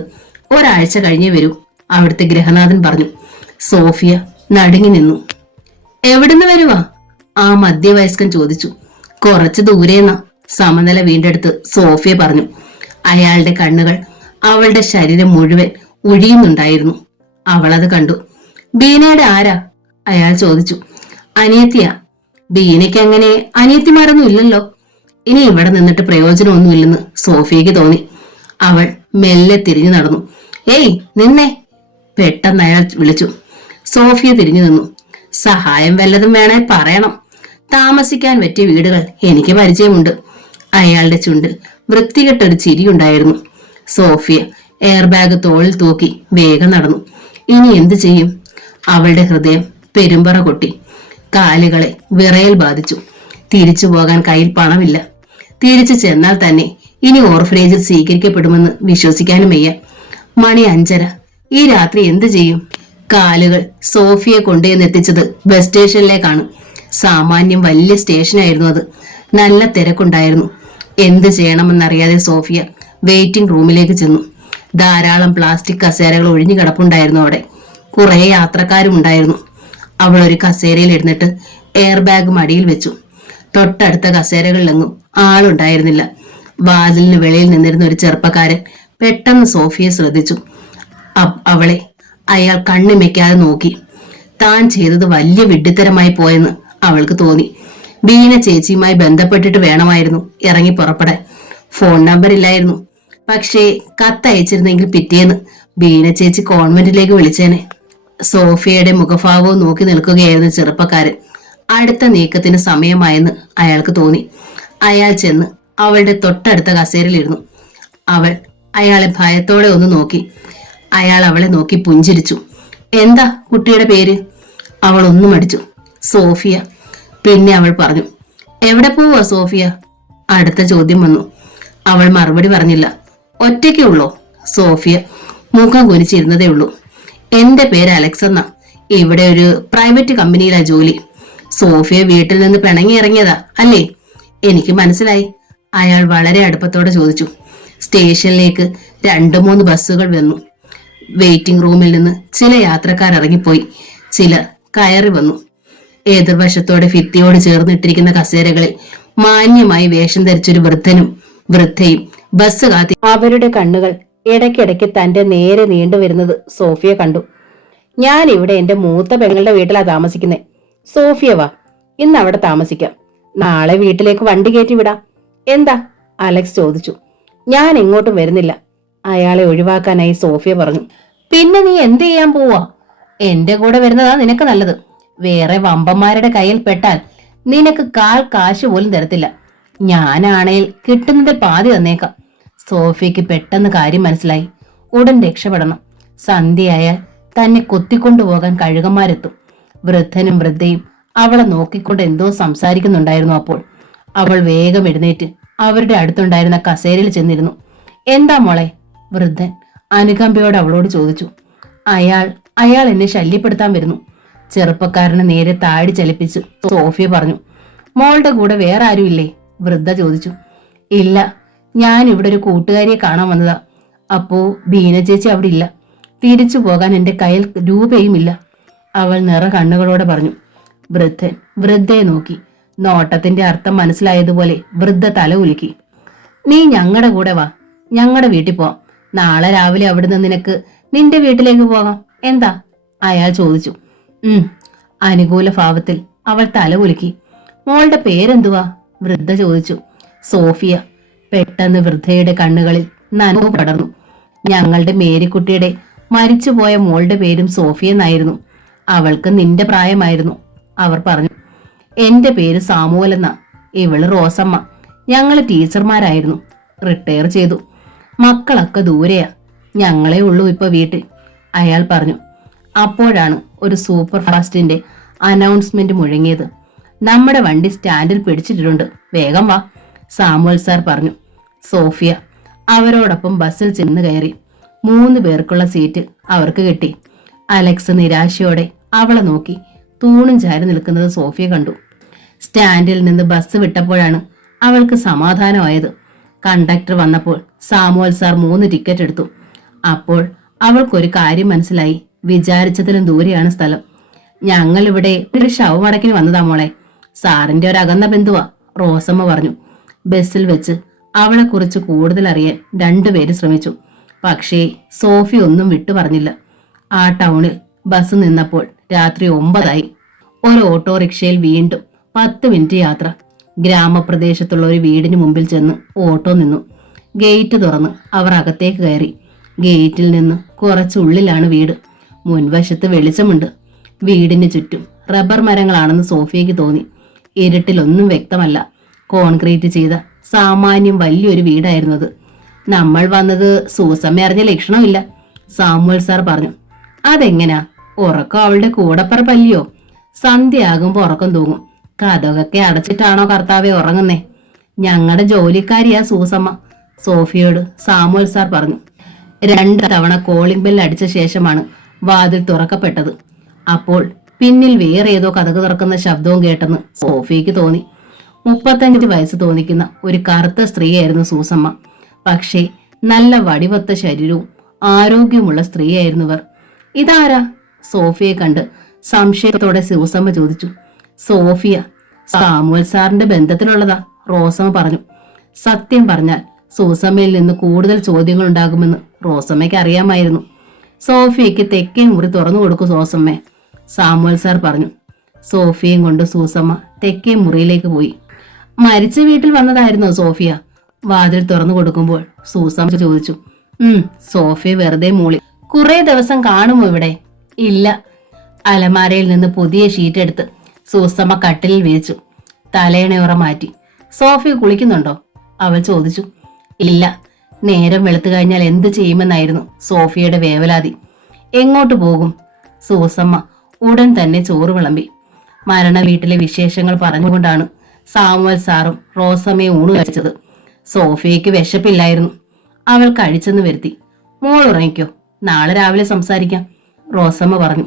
ഒരാഴ്ച കഴിഞ്ഞേ വരൂ, അവിടുത്തെ ഗൃഹനാഥൻ പറഞ്ഞു. സോഫിയ നടുങ്ങി നിന്നു. എവിടുന്ന് വരുവാ? ആ മധ്യവയസ്കൻ ചോദിച്ചു. കുറച്ചു ദൂരേന്നാ, സമനില വീണ്ടെടുത്ത് സോഫിയ പറഞ്ഞു. അയാളുടെ കണ്ണുകൾ അവളുടെ ശരീരം മുഴുവൻ ഒഴിയുന്നുണ്ടായിരുന്നു. അവളത് കണ്ടു. ബീനയുടെ ആരാ? അയാൾ ചോദിച്ചു. അനിയത്തിയാ. ബീനയ്ക്ക് അങ്ങനെ അനിയത്തിമാരൊന്നും ഇല്ലല്ലോ. ഇനി ഇവിടെ നിന്നിട്ട് പ്രയോജനമൊന്നുമില്ലെന്ന് സോഫിയക്ക് തോന്നി. അവൾ മെല്ലെ തിരിഞ്ഞു നടന്നു. ഏയ് നിന്നെ! പെട്ടെന്ന് അയാൾ വിളിച്ചു. സോഫിയ തിരിഞ്ഞു നിന്നു. സഹായം വല്ലതും വേണേ പറയണം. താമസിക്കാൻ പറ്റിയ വീടുകൾ എനിക്ക് പരിചയമുണ്ട്. അയാളുടെ ചുണ്ടിൽ വൃത്തികെട്ടൊരു ചിരിയുണ്ടായിരുന്നു. സോഫിയ എയർ ബാഗ് തോളിൽ തൂക്കി വേഗം നടന്നു. ഇനി എന്തു ചെയ്യും? അവളുടെ ഹൃദയം പെരുമ്പറ കൊട്ടി. കാലുകളെ വിറയൽ ബാധിച്ചു. തിരിച്ചു പോകാൻ കയ്യിൽ പണമില്ല. തിരിച്ചു ചെന്നാൽ തന്നെ ഇനി ഓർഫനേജിൽ സ്വീകരിക്കപ്പെടുമെന്ന് വിശ്വസിക്കാനും വയ്യ. മണി 5:30. ഈ രാത്രി എന്തു ചെയ്യും? കാലുകൾ സോഫിയെ കൊണ്ടുവന്നെത്തിച്ചത് ബസ് സ്റ്റേഷനിലേക്കാണ്. സാമാന്യം വലിയ സ്റ്റേഷനായിരുന്നു അത്. നല്ല തിരക്കുണ്ടായിരുന്നു. എന്ത് ചെയ്യണമെന്നറിയാതെ സോഫിയ വെയിറ്റിംഗ് റൂമിലേക്ക് ചെന്നു. ധാരാളം പ്ലാസ്റ്റിക് കസേരകൾ ഒഴിഞ്ഞു കിടപ്പുണ്ടായിരുന്നു അവിടെ. കുറെ യാത്രക്കാരും ഉണ്ടായിരുന്നു. അവൾ ഒരു കസേരയിൽ ഇരുന്നിട്ട് എയർ ബാഗ് മടിയിൽ വെച്ചു. തൊട്ടടുത്ത കസേരകളിലെങ്ങും ആളുണ്ടായിരുന്നില്ല. വാതിലിന് വെളിയിൽ നിന്നിരുന്ന ഒരു ചെറുപ്പക്കാരൻ പെട്ടെന്ന് സോഫിയെ ശ്രദ്ധിച്ചു. അവളെ അയാൾ കണ്ണിമയ്ക്കാതെ നോക്കി. താൻ ചെയ്തത് വലിയ വിഡ്ഢിത്തരമായി പോയെന്ന് അവൾക്ക് തോന്നി. ബീന ചേച്ചിയുമായി ബന്ധപ്പെട്ടിട്ട് വേണമായിരുന്നു ഇറങ്ങി പുറപ്പെടാൻ. ഫോൺ നമ്പർ ഇല്ലായിരുന്നു. പക്ഷേ കത്തയച്ചിരുന്നെങ്കിൽ പിറ്റേന്ന് ബീന ചേച്ചി കോൺവെന്റിലേക്ക് വിളിച്ചേനെ. സോഫിയയുടെ മുഖഭാവവും നോക്കി നിൽക്കുകയായിരുന്നു ചെറുപ്പക്കാരൻ. അടുത്ത നീക്കത്തിന് സമയമായെന്ന് അയാൾക്ക് തോന്നി. അയാൾ ചെന്ന് അവളുടെ തൊട്ടടുത്ത കസേരയിലിരുന്നു. അവൾ അയാളെ ഭയത്തോടെ ഒന്ന് നോക്കി. അയാൾ അവളെ നോക്കി പുഞ്ചിരിച്ചു. എന്താ കുട്ടിയുടെ പേര്? അവൾ ഒന്നും മടിച്ചു. സോഫിയ. പിന്നെ അവൾ പറഞ്ഞു. എവിടെ പോവാ സോഫിയ? അടുത്ത ചോദ്യം വന്നു. അവൾ മറുപടി പറഞ്ഞില്ല. ഒറ്റയ്ക്കേ ഉള്ളോ? സോഫിയ മുഖം കുനിച്ചിരുന്നതേ ഉള്ളൂ. എന്റെ പേര് അലക്സ് എന്നാ. ഇവിടെ ഒരു പ്രൈവറ്റ് കമ്പനിയിലാ ജോലി. സോഫിയ വീട്ടിൽ നിന്ന് പിണങ്ങി ഇറങ്ങിയതാ അല്ലേ? എനിക്ക് മനസ്സിലായി. അയാൾ വളരെ അടുപ്പത്തോടെ ചോദിച്ചു. സ്റ്റേഷനിലേക്ക് 2-3 ബസ്സുകൾ വന്നു. വെയിറ്റിംഗ് റൂമിൽ നിന്ന് ചില യാത്രക്കാർ ഇറങ്ങിപ്പോയി. ചിലർ കയറി വന്നു. എതിർവശത്തോടെ ഭിത്തിയോട് ചേർന്നിട്ടിരിക്കുന്ന കസേരകളിൽ മാന്യമായി വേഷം ധരിച്ചൊരു വൃദ്ധനും വൃദ്ധയും ബസ് കാത്തി. അവരുടെ കണ്ണുകൾ ഇടയ്ക്കിടയ്ക്ക് തന്റെ നേരെ നീണ്ടുവരുന്നത് സോഫിയ കണ്ടു. ഞാൻ ഇവിടെ എന്റെ മൂത്ത പെങ്ങളുടെ വീട്ടിലാ താമസിക്കുന്നേ. സോഫിയ വാ, ഇന്ന് അവിടെ താമസിക്കാം. നാളെ വീട്ടിലേക്ക് വണ്ടി കയറ്റി വിടാം. എന്താ? അലക്സ് ചോദിച്ചു. ഞാൻ എങ്ങോട്ടും വരുന്നില്ല, അയാളെ ഒഴിവാക്കാനായി സോഫിയ പറഞ്ഞു. പിന്നെ നീ എന്ത് ചെയ്യാൻ പോവാ? എന്റെ കൂടെ വരുന്നതാ നിനക്ക് നല്ലത്. വേറെ വമ്പന്മാരുടെ കയ്യിൽ പെട്ടാൽ നിനക്ക് കാൽ കാശ് പോലും തരത്തില്ല. ഞാനാണേൽ കിട്ടുന്നതിൽ പാതി തന്നേക്കാം. സോഫിയക്ക് പെട്ടെന്ന് കാര്യം മനസ്സിലായി. ഉടൻ രക്ഷപ്പെടണം. സന്ധ്യയായാൽ തന്നെ കൊത്തിക്കൊണ്ടുപോകാൻ കഴുകന്മാരെത്തും. വൃദ്ധനും വൃദ്ധയും അവളെ നോക്കിക്കൊണ്ട് എന്തോ സംസാരിക്കുന്നുണ്ടായിരുന്നു. അപ്പോൾ അവൾ വേഗം എഴുന്നേറ്റ് അവരുടെ അടുത്തുണ്ടായിരുന്ന കസേരയിൽ ചെന്നിരുന്നു. എന്താ മോളെ? വൃദ്ധൻ അനുകമ്പയോട് അവളോട് ചോദിച്ചു. അയാൾ എന്നെ ശല്യപ്പെടുത്താൻ വരുന്നു. ചെറുപ്പക്കാരനെ നേരെ താടി ചലിപ്പിച്ചു സോഫിയ പറഞ്ഞു. മോളുടെ കൂടെ വേറെ ആരുമില്ലേ? വൃദ്ധ ചോദിച്ചു. ഇല്ല, ഞാൻ ഇവിടെ ഒരു കൂട്ടുകാരിയെ കാണാൻ വന്നതാ. അപ്പോ ബീന ചേച്ചി അവിടെ ഇല്ല. തിരിച്ചു പോകാൻ എന്റെ കയ്യിൽ രൂപയുമില്ല, അവൾ നിറ കണ്ണുകളോടെ പറഞ്ഞു. വൃദ്ധൻ വൃദ്ധയെ നോക്കി. നോട്ടത്തിന്റെ അർത്ഥം മനസ്സിലായതുപോലെ വൃദ്ധ തല ഉലുക്കി. നീ ഞങ്ങളുടെ കൂടെ വാ, ഞങ്ങളുടെ വീട്ടിൽ പോവാം. നാളെ രാവിലെ അവിടുന്ന് നിനക്ക് നിന്റെ വീട്ടിലേക്ക് പോകാം. എന്താ? അയാൾ ചോദിച്ചു. അനുകൂല ഭാവത്തിൽ അവൾ തല കുലുക്കി. മോളുടെ പേരെന്തുവാ? വൃദ്ധ ചോദിച്ചു. സോഫിയ. പെട്ടെന്ന് വൃദ്ധയുടെ കണ്ണുകളിൽ നനവ് പടർന്നു. ഞങ്ങളുടെ മേരിക്കുട്ടിയുടെ മരിച്ചുപോയ മോളുടെ പേരും സോഫിയ എന്നായിരുന്നു. അവൾക്ക് നിന്റെ പ്രായമായിരുന്നു, അവർ പറഞ്ഞു. എന്റെ പേര് സാമുവൽ എന്നാ. ഇവള് റോസമ്മ. ഞങ്ങള് ടീച്ചർമാരായിരുന്നു, റിട്ടയർ ചെയ്തു. മക്കളൊക്കെ ദൂരെയാ, ഞങ്ങളെ ഉള്ളൂ ഇപ്പൊ വീട്ടിൽ, അയാൾ പറഞ്ഞു. അപ്പോഴാണ് ഒരു സൂപ്പർ ഫാസ്റ്റിന്റെ അനൗൺസ്മെന്റ് മുഴങ്ങിയത്. നമ്മുടെ വണ്ടി സ്റ്റാൻഡിൽ പിടിച്ചിട്ടുണ്ട്, വേഗം വാ, സാമുവൽ സാർ പറഞ്ഞു. സോഫിയ അവരോടൊപ്പം ബസ്സിൽ ചെന്ന് കയറി. 3 പേർക്കുള്ള സീറ്റ് അവർക്ക് കിട്ടി. അലക്സ് നിരാശയോടെ അവളെ നോക്കി തൂണും ചാരി നിൽക്കുന്നത് സോഫിയ കണ്ടു. സ്റ്റാൻഡിൽ നിന്ന് ബസ് വിട്ടപ്പോഴാണ് അവൾക്ക് സമാധാനമായത്. കണ്ടക്ടർ വന്നപ്പോൾ സാമുവൽ സാർ 3 ടിക്കറ്റ് എടുത്തു. അപ്പോൾ അവൾക്കൊരു കാര്യം മനസ്സിലായി. വിചാരിച്ചതിലും ദൂരെയാണ് സ്ഥലം. ഞങ്ങൾ ഇവിടെ ഒരു ശവമടക്കിന് വന്നതാ മോളെ. സാറിന്റെ ഒരു അകന്ന ബന്ധുവാ, റോസമ്മ പറഞ്ഞു. ബസ്സിൽ വെച്ച് അവളെ കുറിച്ച് കൂടുതൽ അറിയാൻ 2 പേര് ശ്രമിച്ചു. പക്ഷേ സോഫി ഒന്നും വിട്ടു പറഞ്ഞില്ല. ആ ടൗണിൽ ബസ് നിന്നപ്പോൾ രാത്രി 9 ഒരു ഓട്ടോറിക്ഷയിൽ വീണ്ടും 10 മിനിറ്റ് യാത്ര. ഗ്രാമപ്രദേശത്തുള്ള ഒരു വീടിന് മുമ്പിൽ ചെന്ന് ഓട്ടോ നിന്നു. ഗേറ്റ് തുറന്ന് അവർ അകത്തേക്ക് കയറി. ഗേറ്റിൽ നിന്ന് കുറച്ചുള്ളിലാണ് വീട്. മുൻവശത്ത് വെളിച്ചമുണ്ട്. വീടിന് ചുറ്റും റബ്ബർ മരങ്ങളാണെന്ന് സോഫിയയ്ക്ക് തോന്നി. ഇരുട്ടിലൊന്നും വ്യക്തമല്ല. കോൺക്രീറ്റ് ചെയ്ത സാമാന്യം വലിയൊരു വീടായിരുന്നു അത്. നമ്മൾ വന്നത് സൂസമ്മ അറിഞ്ഞ ലക്ഷണമില്ല, സാമുവൽ സാർ പറഞ്ഞു. അതെങ്ങനാ? ഉറക്കം അവളുടെ കൂടപ്പറപ്പല്ലയോ? സന്ധ്യയാകുമ്പോ ഉറക്കം തൂങ്ങും. കഥകൊക്കെ അടച്ചിട്ടാണോ കർത്താവെ ഉറങ്ങുന്നേ? ഞങ്ങളുടെ ജോലിക്കാരിയാ സൂസമ്മ, സോഫിയോട് സാമുവൽ സാർ പറഞ്ഞു. 2 തവണ കോളിംഗ് ബെൽ അടിച്ച ശേഷമാണ് വാതിൽ തുറക്കപ്പെട്ടത്. അപ്പോൾ പിന്നിൽ വേറെ ഏതോ കഥക് തുറക്കുന്ന ശബ്ദവും കേട്ടെന്ന് സോഫിയയ്ക്ക് തോന്നി. 35 വയസ്സ് തോന്നിക്കുന്ന ഒരു കറുത്ത സ്ത്രീയായിരുന്നു സൂസമ്മ. പക്ഷേ നല്ല വടിവത്ത ശരീരവും ആരോഗ്യമുള്ള സ്ത്രീയായിരുന്നവർ. ഇതാരാ? സോഫിയെ കണ്ട് സംശയത്തോടെ സൂസമ്മ ചോദിച്ചു. സോഫിയ സാമുവൽ സാറിന്റെ ബന്ധത്തിലുള്ളതാ, റോസമ്മ പറഞ്ഞു. സത്യം പറഞ്ഞാൽ സൂസമ്മയിൽ നിന്ന് കൂടുതൽ ചോദ്യങ്ങൾ ഉണ്ടാകുമെന്ന് റോസമ്മയ്ക്ക് അറിയാമായിരുന്നു. സോഫിയയ്ക്ക് തെക്കേ മുറി തുറന്നു കൊടുക്കൂ സോസമ്മേ, സാമുവൽ സാർ പറഞ്ഞു. സോഫിയയും കൊണ്ട് സൂസമ്മ തെക്കേ മുറിയിലേക്ക് പോയി. മരിച്ച വീട്ടിൽ വന്നതായിരുന്നോ സോഫിയ? വാതിൽ തുറന്നു കൊടുക്കുമ്പോൾ സൂസമ്മ ചോദിച്ചു. സോഫിയ വെറുതെ മൂളി. കുറെ ദിവസം കാണുമോ ഇവിടെ? ഇല്ല. അലമാരയിൽ നിന്ന് പുതിയ ഷീറ്റ് എടുത്ത് സൂസമ്മ കട്ടിലിൽ വിരിച്ചു. തലയണയുറ മാറ്റി. സോഫിയ കുളിക്കുന്നുണ്ടോ? അവൾ ചോദിച്ചു. ഇല്ല. നേരം വെളുത്തു കഴിഞ്ഞാൽ എന്ത് ചെയ്യുമെന്നായിരുന്നു സോഫിയയുടെ വേവലാതി. എങ്ങോട്ട് പോകും? സൂസമ്മ ഉടൻ തന്നെ ചോറ് വിളമ്പി. മരണ വീട്ടിലെ വിശേഷങ്ങൾ പറഞ്ഞുകൊണ്ടാണ് സാമുവൽ സാറും റോസമ്മയും ഊണ് കഴിച്ചത്. സോഫിയയ്ക്ക് വിശപ്പില്ലായിരുന്നു. അവൾ കഴിച്ചെന്ന് വരുത്തി. മോൾ ഉറങ്ങിക്കോ, നാളെ രാവിലെ സംസാരിക്കാം, റോസമ്മ പറഞ്ഞു.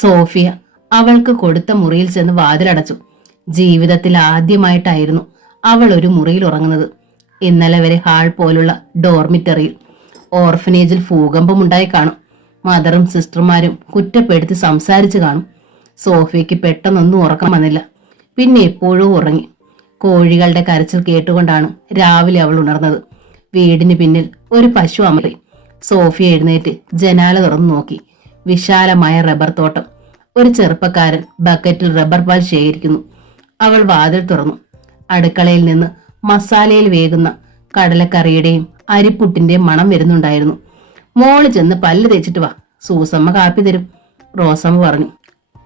സോഫിയ അവൾക്ക് കൊടുത്ത മുറിയിൽ ചെന്ന് വാതിലടച്ചു. ജീവിതത്തിൽ ആദ്യമായിട്ടായിരുന്നു അവൾ ഒരു മുറിയിൽ ഉറങ്ങുന്നത്. ഇന്നലെ വരെ ഹാൾ പോലുള്ള ഡോർമിറ്ററിയിൽ. ഓർഫനേജിൽ ഭൂകമ്പമുണ്ടായി കാണും. മദറും സിസ്റ്റർമാരും കുറ്റപ്പെടുത്തി സംസാരിച്ചു കാണും. സോഫിയയ്ക്ക് പെട്ടെന്നൊന്നും ഉറക്കം വന്നില്ല. പിന്നെ എപ്പോഴും ഉറങ്ങി. കോഴികളുടെ കരച്ചിൽ കേട്ടുകൊണ്ടാണ് രാവിലെ അവൾ ഉണർന്നത്. വീടിന് പിന്നിൽ ഒരു പശു അമറി. സോഫിയ എഴുന്നേറ്റ് ജനാല തുറന്നു നോക്കി. വിശാലമായ റബ്ബർ തോട്ടം. ഒരു ചെറുപ്പക്കാരൻ ബക്കറ്റിൽ റബ്ബർ പാൽ ശേഖരിക്കുന്നു. അവൾ വാതിൽ തുറന്നു. അടുക്കളയിൽ നിന്ന് മസാലയിൽ വേകുന്ന കടലക്കറിയുടെയും അരിപ്പുട്ടിന്റെയും മണം വരുന്നുണ്ടായിരുന്നു. മോള് ചെന്ന് പല്ല് തേച്ചിട്ട് വാ, സൂസമ്മ കാപ്പി തരും, റോസമ്മ പറഞ്ഞു.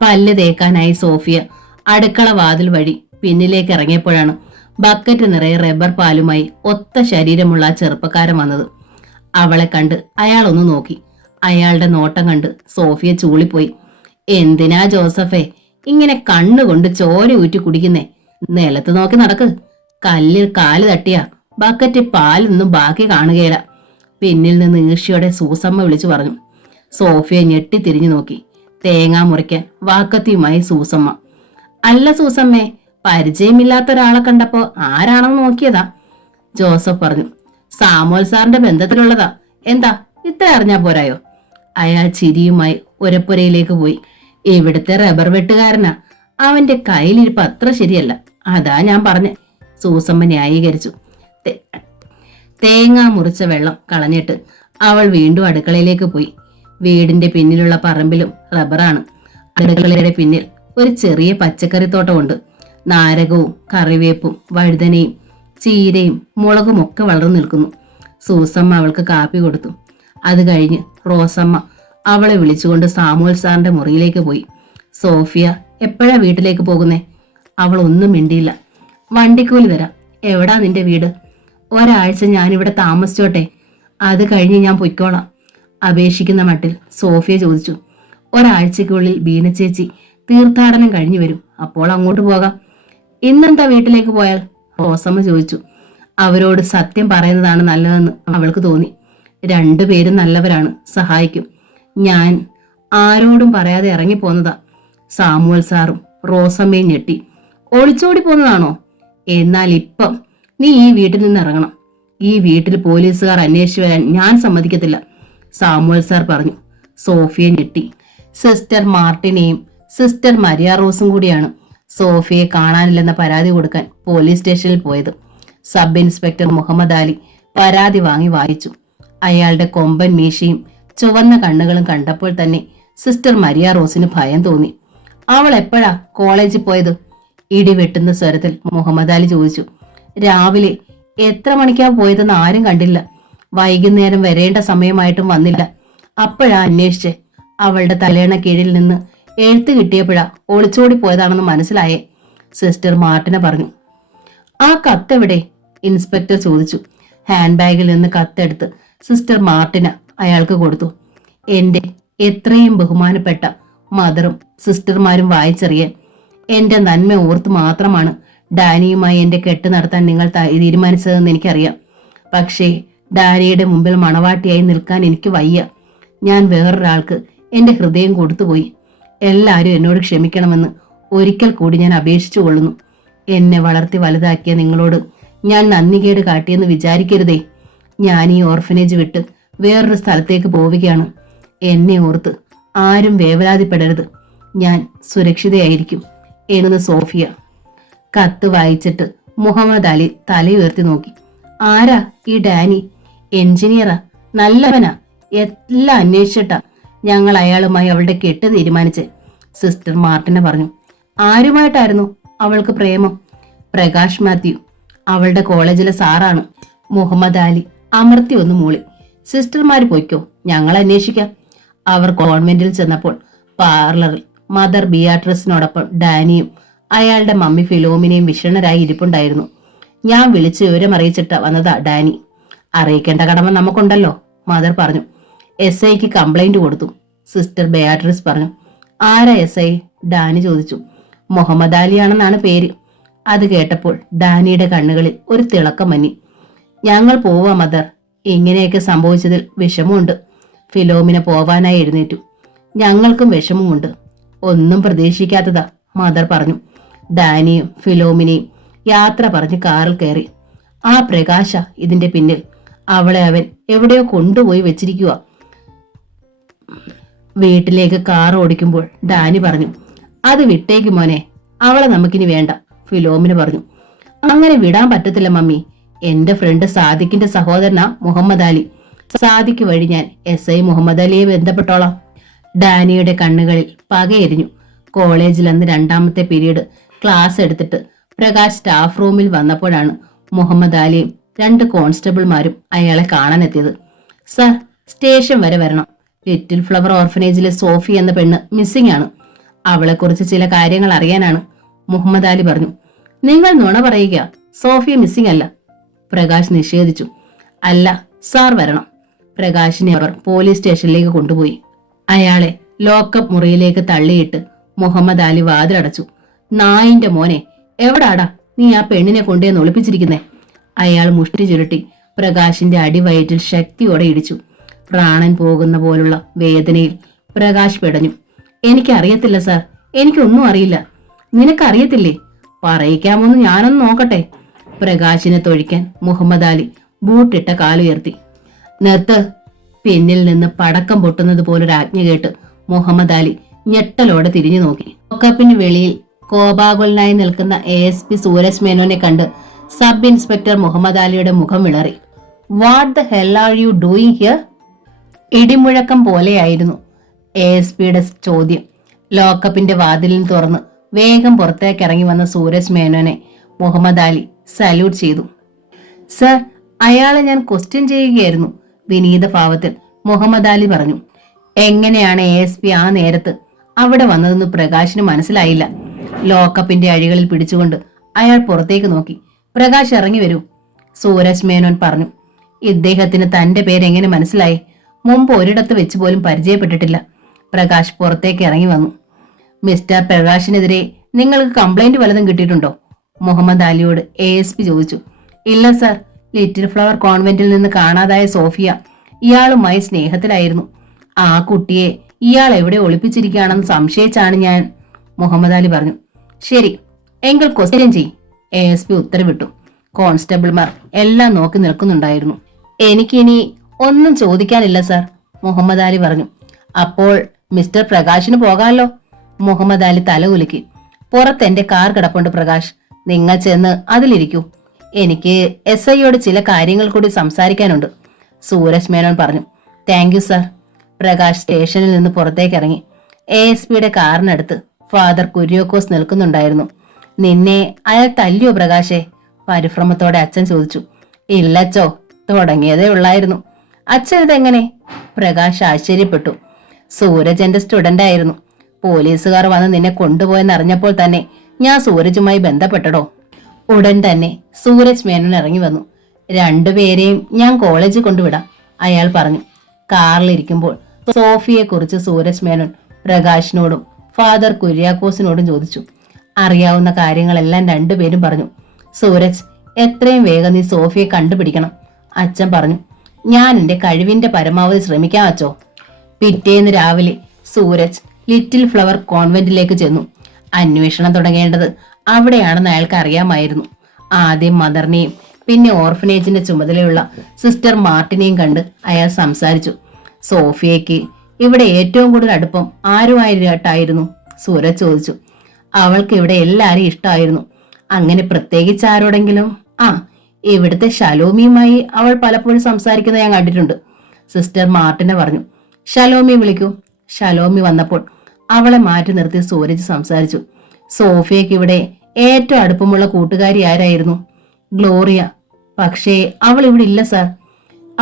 പല്ല് തേക്കാനായി സോഫിയ അടുക്കള വാതിൽ വഴി പിന്നിലേക്ക് ഇറങ്ങിയപ്പോഴാണ് ബക്കറ്റ് നിറയെ റബ്ബർ പാലുമായി ഒത്ത ശരീരമുള്ള ആ ചെറുപ്പക്കാരൻ വന്നത്. അവളെ കണ്ട് അയാൾ ഒന്ന് നോക്കി. അയാളുടെ നോട്ടം കണ്ട് സോഫിയ ചൂളിപ്പോയി. എന്തിനാ ജോസഫേ ഇങ്ങനെ കണ്ണുകൊണ്ട് ചോര ഊറ്റി കുടിക്കുന്നേ? നിലത്ത് നോക്കി നടക്ക്. കല്ലിൽ കാല് തട്ടിയാ ബക്കറ്റ് പാലൊന്നും ബാക്കി കാണുകയില്ല. പിന്നിൽ നിന്ന് ഈർഷ്യയോടെ സൂസമ്മ വിളിച്ചു പറഞ്ഞു. സോഫിയ ഞെട്ടി തിരിഞ്ഞു നോക്കി. തേങ്ങ മുറിക്കാൻ വാക്കത്തിയുമായി സൂസമ്മ. അല്ല സൂസമ്മേ, പരിചയമില്ലാത്ത ഒരാളെ കണ്ടപ്പോ ആരാണെന്ന് നോക്കിയതാ, ജോസഫ് പറഞ്ഞു. സാമുവൽ സാറിന്റെ ബന്ധത്തിലുള്ളതാ. എന്താ ഇത്ര അറിഞ്ഞാ പോരായോ? അയാൾ ചിരിയുമായി ഉരപ്പുരയിലേക്ക് പോയി. ഇവിടുത്തെ റബ്ബർ വെട്ടുകാരനാ. അവന്റെ കയ്യിലിരിപ്പ് അത്ര ശരിയല്ല, അതാ ഞാൻ പറഞ്ഞ, സൂസമ്മ ന്യായീകരിച്ചു. തേങ്ങ മുറിച്ച വെള്ളം കളഞ്ഞിട്ട് അവൾ വീണ്ടും അടുക്കളയിലേക്ക് പോയി. വീടിന്റെ പിന്നിലുള്ള പറമ്പിലും റബ്ബറാണ്. അടുക്കളയുടെ പിന്നിൽ ഒരു ചെറിയ പച്ചക്കറിത്തോട്ടമുണ്ട്. നാരകവും കറിവേപ്പും വഴുതനയും ചീരയും മുളകും ഒക്കെ വളർന്നു നിൽക്കുന്നു. സൂസമ്മ അവൾക്ക് കാപ്പി കൊടുത്തു. അത് കഴിഞ്ഞ് റോസമ്മ അവളെ വിളിച്ചുകൊണ്ട് സാമുവൽ സാറിന്റെ മുറിയിലേക്ക് പോയി. സോഫിയ എപ്പോഴാ വീട്ടിലേക്ക് പോകുന്നേ? അവൾ ഒന്നും മിണ്ടിയില്ല. വണ്ടിക്കൂലി തരാം. എവിടാ നിന്റെ വീട്? ഒരാഴ്ച ഞാനിവിടെ താമസിച്ചോട്ടെ, അത് കഴിഞ്ഞ് ഞാൻ പൊയ്ക്കോളാം, അപേക്ഷിക്കുന്ന മട്ടിൽ സോഫിയ ചോദിച്ചു. ഒരാഴ്ചക്കുള്ളിൽ ബീന ചേച്ചി തീർത്ഥാടനം കഴിഞ്ഞു വരും, അപ്പോൾ അങ്ങോട്ട് പോകാം. ഇന്നെന്താ വീട്ടിലേക്ക് പോയാൽ? റോസമ്മ ചോദിച്ചു. അവരോട് സത്യം പറയുന്നതാണ് നല്ലതെന്ന് അവൾക്ക് തോന്നി. രണ്ടുപേരും നല്ലവരാണ്, സഹായിക്കും. ഞാൻ ആരോടും പറയാതെ ഇറങ്ങിപ്പോന്നതാ. സാമുവൽ സാറും റോസമ്മയും ഞെട്ടി. ഒളിച്ചോടി പോന്നതാണോ? എന്നാൽ ഇപ്പം നീ ഈ വീട്ടിൽ നിന്ന് ഇറങ്ങണം. ഈ വീട്ടിൽ പോലീസുകാർ അന്വേഷിച്ചു വരാൻ ഞാൻ സമ്മതിക്കത്തില്ല, സാമുവൽ സാർ പറഞ്ഞു. സോഫിയ ഞെട്ടി. സിസ്റ്റർ മാർട്ടിനെയും സിസ്റ്റർ മരിയ റോസും കൂടിയാണ് സോഫിയെ കാണാനില്ലെന്ന പരാതി കൊടുക്കാൻ പോലീസ് സ്റ്റേഷനിൽ പോയത്. സബ് ഇൻസ്പെക്ടർ മുഹമ്മദ് അലി പരാതി വാങ്ങി വായിച്ചു. അയാളുടെ കൊമ്പൻ മീശയും ചുവന്ന കണ്ണുകളും കണ്ടപ്പോൾ തന്നെ സിസ്റ്റർ മരിയ റോസിന് ഭയം തോന്നി. അവൾ എപ്പോഴാ കോളേജിൽ പോയത്? ഇടിവെട്ടുന്ന സ്വരത്തിൽ മുഹമ്മദ് അലി ചോദിച്ചു. രാവിലെ. എത്ര മണിക്കാ പോയതെന്ന് ആരും കണ്ടില്ല. വൈകുന്നേരം വരേണ്ട സമയമായിട്ടും വന്നില്ല. അപ്പോഴാ അന്വേഷിച്ചേ. അവളുടെ തലയണ കീഴിൽ നിന്ന് എഴുത്ത് കിട്ടിയപ്പോഴാ ഒളിച്ചോടി പോയതാണെന്ന് മനസ്സിലായേ, സിസ്റ്റർ മാർട്ടിന പറഞ്ഞു. ആ കത്തെവിടെ? ഇൻസ്പെക്ടർ ചോദിച്ചു. ഹാൻഡ് ബാഗിൽ നിന്ന് കത്തെടുത്ത് സിസ്റ്റർ മാർട്ടിന അയാൾക്ക് കൊടുത്തു. എന്റെ എത്രയും ബഹുമാനപ്പെട്ട മദറും സിസ്റ്റർമാരും വായിച്ചറിയാൻ, എന്റെ നന്മ ഓർത്ത് മാത്രമാണ് ഡാനിയുമായി എന്റെ കെട്ട് നടത്താൻ നിങ്ങൾ തീരുമാനിച്ചതെന്ന് എനിക്കറിയാം. പക്ഷേ ഡാനിയുടെ മുമ്പിൽ മണവാട്ടിയായി നിൽക്കാൻ എനിക്ക് വയ്യ. ഞാൻ വേറൊരാൾക്ക് എന്റെ ഹൃദയം കൊടുത്തുപോയി. എല്ലാവരും എന്നോട് ക്ഷമിക്കണമെന്ന് ഒരിക്കൽ കൂടി ഞാൻ അപേക്ഷിച്ചു കൊള്ളുന്നു. എന്നെ വളർത്തി വലുതാക്കിയ നിങ്ങളോട് ഞാൻ നന്ദികേട് കാട്ടിയെന്ന് വിചാരിക്കരുതേ. ഞാൻ ഈ ഓർഫനേജ് വിട്ട് വേറൊരു സ്ഥലത്തേക്ക് പോവുകയാണ്. എന്നെ ഓർത്ത് ആരും വേവലാതിപ്പെടരുത്. ഞാൻ സുരക്ഷിതയായിരിക്കും എന്ന് സോഫിയ. കത്ത് വായിച്ചിട്ട് മുഹമ്മദ് അലി തലയുയർത്തി നോക്കി. ആരാ ഈ ഡാനി? എഞ്ചിനീയറാ, നല്ലവനാ, എല്ലാം അന്വേഷിച്ചിട്ടാ ഞങ്ങൾ അയാളുമായി അവളുടെ കെട്ട് തീരുമാനിച്ചേ, സിസ്റ്റർ മാർട്ടിന പറഞ്ഞു. ആരുമായിട്ടായിരുന്നു അവൾക്ക് പ്രേമം? പ്രകാശ് മാത്യു, അവളുടെ കോളേജിലെ സാറാണ്. മുഹമ്മദ് അലി അമർത്തി ഒന്ന് മൂളി. സിസ്റ്റർമാര് പോയിക്കോ, ഞങ്ങൾ അന്വേഷിക്കാം. അവർ കോൺവെന്റിൽ ചെന്നപ്പോൾ പാർലറിൽ മദർ ബിയാട്രിസിനോടൊപ്പം ഡാനിയും അയാളുടെ മമ്മി ഫിലോമിനയും വിഷണരായി ഇരിപ്പുണ്ടായിരുന്നു. ഞാൻ വിളിച്ച് വിവരം അറിയിച്ചിട്ടാ വന്നതാ ഡാനി. അറിയിക്കേണ്ട കടമ നമുക്കുണ്ടല്ലോ, മദർ പറഞ്ഞു. SIക്ക് കംപ്ലൈന്റ് കൊടുത്തു, സിസ്റ്റർ ബെയാട്രിസ് പറഞ്ഞു. ആരാ SI? ഡാനി ചോദിച്ചു. മുഹമ്മദ് അലിയാണെന്നാണ് പേര്. അത് കേട്ടപ്പോൾ ഡാനിയുടെ കണ്ണുകളിൽ ഒരു തിളക്കം മന്നി. ഞങ്ങൾ പോവാ മദർ. ഇങ്ങനെയൊക്കെ സംഭവിച്ചതിൽ വിഷമമുണ്ട്. ഫിലോമിന പോവാനായി എഴുന്നേറ്റു. ഞങ്ങൾക്കും വിഷമമുണ്ട്. ഒന്നും പ്രതീക്ഷിക്കാത്തതാ, മദർ പറഞ്ഞു. ഡാനിയും ഫിലോമിനയും യാത്ര പറഞ്ഞ് കാറിൽ കയറി. ആ പ്രകാശ ഇതിന്റെ പിന്നിൽ. അവളെ അവൻ എവിടെയോ കൊണ്ടുപോയി വെച്ചിരിക്കുക. വീട്ടിലേക്ക് കാർ ഓടിക്കുമ്പോൾ ഡാനി പറഞ്ഞു. അത് വിട്ടേക്ക് മോനെ, അവളെ നമുക്കിനി വേണ്ട, ഫിലോമിന പറഞ്ഞു. അങ്ങനെ വിടാൻ പറ്റത്തില്ല മമ്മി. എന്റെ ഫ്രണ്ട് സാദിഖിന്റെ സഹോദരനാ മുഹമ്മദ് അലി. സാദിഖ് വഴി ഞാൻ SI മുഹമ്മദ് അലിയെ ബന്ധപ്പെട്ടോളാം. ഡാനിയുടെ കണ്ണുകളിൽ പകയെരിഞ്ഞു. കോളേജിൽ അന്ന് രണ്ടാമത്തെ പീരീഡ് ക്ലാസ് എടുത്തിട്ട് പ്രകാശ് സ്റ്റാഫ് റൂമിൽ വന്നപ്പോഴാണ് മുഹമ്മദ് അലിയും 2 കോൺസ്റ്റബിൾമാരും അയാളെ കാണാനെത്തിയത്. സർ, സ്റ്റേഷൻ വരെ വരണം. ലിറ്റിൽ ഫ്ലവർ ഓർഫനേജിലെ സോഫി എന്ന പെണ്ണ് മിസ്സിംഗ് ആണ്. അവളെക്കുറിച്ച് ചില കാര്യങ്ങൾ അറിയാനാണ്. മുഹമ്മദ് അലി പറഞ്ഞു. നിങ്ങൾ നുണ പറയുക. സോഫിയ മിസ്സിംഗ് അല്ല. പ്രകാശ് നിഷേധിച്ചു. അല്ല, സാർ വരണം. പ്രകാശിനെ അവർ പോലീസ് സ്റ്റേഷനിലേക്ക് കൊണ്ടുപോയി. അയാളെ ലോക്കപ്പ് മുറിയിലേക്ക് തള്ളിയിട്ട് മുഹമ്മദ് അലി വാതിലടച്ചു. നായിന്റെ മോനെ, എവിടാടാ നീ ആ പെണ്ണിനെ കൊണ്ടുവന്ന് ഒളിപ്പിച്ചിരിക്കുന്നേ? അയാൾ മുഷ്ടി ചുരുട്ടി പ്രകാശിന്റെ അടിവയറ്റിൽ ശക്തിയോടെ ഇടിച്ചു. പ്രാണൻ പോകുന്ന പോലുള്ള വേദനയിൽ പ്രകാശ് പിടഞ്ഞു. എനിക്കറിയത്തില്ല സാർ, എനിക്കൊന്നും അറിയില്ല. നിനക്കറിയത്തില്ലേ? പറയിക്കാമോന്ന് ഞാനൊന്ന് നോക്കട്ടെ. പ്രകാശിനെ തൊഴിക്കാൻ മുഹമ്മദ് അലി ബൂട്ടിട്ട കാലുയർത്തി. നിർത്ത്. പിന്നിൽ നിന്ന് പടക്കം പൊട്ടുന്നത് പോലൊരു ആജ്ഞ കേട്ട് മുഹമ്മദ് അലി ഞെട്ടലോടെ തിരിഞ്ഞു നോക്കി. ലോക്കപ്പിന് വെളിയിൽ കോപാകുലനായി നിൽക്കുന്ന ASP സൂരജ് മേനോനെ കണ്ട് സബ് ഇൻസ്പെക്ടർ മുഹമ്മദ് അലിയുടെ മുഖം വിളറി. What the hell are you doing here? ഇടിമുഴക്കം പോലെയായിരുന്നു ASPയുടെ ചോദ്യം. ലോക്കപ്പിന്റെ വാതിലിന് തുറന്ന് വേഗം പുറത്തേക്ക് ഇറങ്ങി വന്ന സൂരജ് മേനോനെ മുഹമ്മദ് അലി സല്യൂട്ട് ചെയ്തു. സർ, അയാളെ ഞാൻ ക്വസ്റ്റ്യൻ ചെയ്യുകയായിരുന്നു, വിനീത ഭാവത്തിൽ മുഹമ്മദ് അലി പറഞ്ഞു. എങ്ങനെയാണ് ASP ആ നേരത്ത് അവിടെ വന്നതെന്ന് പ്രകാശിന് മനസ്സിലായില്ല. ലോക്കപ്പിന്റെ അഴികളിൽ പിടിച്ചുകൊണ്ട് അയാൾ പുറത്തേക്ക് നോക്കി. പ്രകാശ്, ഇറങ്ങി വരൂ, സൂരജ് മേനോൻ പറഞ്ഞു. ഇദ്ദേഹത്തിന് തന്റെ പേരെങ്ങനെ മനസ്സിലായി? മുമ്പ് ഒരിടത്ത് വെച്ച് പോലും പരിചയപ്പെട്ടിട്ടില്ല. പ്രകാശ് പുറത്തേക്ക് ഇറങ്ങി വന്നു. മിസ്റ്റർ പ്രകാശിനെതിരെ നിങ്ങൾക്ക് കംപ്ലൈന്റ് വല്ലതും കിട്ടിയിട്ടുണ്ടോ? മുഹമ്മദ് അലിയോട് ASP ചോദിച്ചു. ഇല്ല സർ, ലിറ്റിൽ ഫ്ലവർ കോൺവെന്റിൽ നിന്ന് കാണാതായ സോഫിയ ഇയാളുമായി സ്നേഹത്തിലായിരുന്നു. ആ കുട്ടിയെ ഇയാൾ എവിടെ ഒളിപ്പിച്ചിരിക്കുകയാണെന്ന് സംശയിച്ചാണ് ഞാൻ. മുഹമ്മദ് അലി പറഞ്ഞു. ശരി, എങ്കിൽ ക്വസ്റ്റ്യൻ ചെയ്, ASP ഉത്തരവിട്ടു. കോൺസ്റ്റബിൾമാർ എല്ലാം നോക്കി നിൽക്കുന്നുണ്ടായിരുന്നു. എനിക്കിനി ഒന്നും ചോദിക്കാനില്ല സർ, മുഹമ്മദ് അലി പറഞ്ഞു. അപ്പോൾ മിസ്റ്റർ പ്രകാശിന് പോകാമല്ലോ? മുഹമ്മദ് അലി തല കുലുക്കി. പുറത്ത് എന്റെ കാർ കിടപ്പുണ്ട് പ്രകാശ്, നിങ്ങൾ ചെന്ന് അതിലിരിക്കൂ. എനിക്ക് SIയോട് ചില കാര്യങ്ങൾ കൂടി സംസാരിക്കാനുണ്ട്, സൂരജ് മേനോൻ പറഞ്ഞു. Thank you sir. പ്രകാശ് സ്റ്റേഷനിൽ നിന്ന് പുറത്തേക്ക് ഇറങ്ങി. ASPയുടെ കാറിനടുത്ത് ഫാദർ കുര്യോക്കോസ് നിൽക്കുന്നുണ്ടായിരുന്നു. നിന്നെ അയാൾ തല്ലിയോ പ്രകാശേ? പരിഭ്രമത്തോടെ അച്ഛൻ ചോദിച്ചു. ഇല്ലച്ചോ, തുടങ്ങിയതേ ഉള്ളായിരുന്നു. അച്ഛൻ ഇതെങ്ങനെ? പ്രകാശ് ആശ്ചര്യപ്പെട്ടു. സൂരജ് എന്റെ സ്റ്റുഡന്റ് ആയിരുന്നു. പോലീസുകാർ വന്ന് നിന്നെ കൊണ്ടുപോയെന്നറിഞ്ഞപ്പോൾ തന്നെ ഞാൻ സൂരജുമായി ബന്ധപ്പെട്ടടോ. ഉടൻ തന്നെ സൂരജ് മേനോൻ ഇറങ്ങി വന്നു. രണ്ടുപേരെയും ഞാൻ കോളേജിൽ കൊണ്ടുവിടാം, അയാൾ പറഞ്ഞു. കാറിലിരിക്കുമ്പോൾ സോഫിയെ കുറിച്ച് സൂരജ് മേനോൻ പ്രകാശിനോടും ഫാദർ കുര്യാക്കോസിനോടും ചോദിച്ചു. അറിയാവുന്ന കാര്യങ്ങളെല്ലാം രണ്ടുപേരും പറഞ്ഞു. സൂരജ്, എത്രയും വേഗം നീ സോഫിയെ കണ്ടുപിടിക്കണം, അച്ഛൻ പറഞ്ഞു. ഞാൻ എന്റെ കഴിവിന്റെ പരമാവധി ശ്രമിക്കാം അച്ചോ. പിറ്റേന്ന് രാവിലെ സൂരജ് ലിറ്റിൽ ഫ്ലവർ കോൺവെന്റിലേക്ക് ചെന്നു. അന്വേഷണം തുടങ്ങേണ്ടത് അവിടെയാണെന്ന് അയാൾക്ക് അറിയാമായിരുന്നു. ആദ്യം മദറിനെയും പിന്നെ ഓർഫനേജിന്റെ ചുമതലയുള്ള സിസ്റ്റർ മാർട്ടിനെയും കണ്ട് അയാൾ സംസാരിച്ചു. സോഫിയയ്ക്ക് ഇവിടെ ഏറ്റവും കൂടുതൽ അടുപ്പം ആരുമായിട്ടായിരുന്നു? സൂരജ് ചോദിച്ചു. അവൾക്ക് ഇവിടെ എല്ലാരും ഇഷ്ടമായിരുന്നു. അങ്ങനെ പ്രത്യേകിച്ച് ആരോടെങ്കിലും? ഇവിടുത്തെ ശലോമിയുമായി അവൾ പലപ്പോഴും സംസാരിക്കുന്നത് ഞാൻ കണ്ടിട്ടുണ്ട്, സിസ്റ്റർ മാർട്ടിനെ പറഞ്ഞു. ശലോമി വിളിക്കൂ. ശലോമി വന്നപ്പോൾ അവളെ മാറ്റി നിർത്തി സൂരജ് സംസാരിച്ചു. സോഫിയയ്ക്ക് ഇവിടെ ഏറ്റവും അടുപ്പമുള്ള കൂട്ടുകാരി ആരായിരുന്നു? ഗ്ലോറിയ. പക്ഷേ അവൾ ഇവിടെ ഇല്ല സാർ.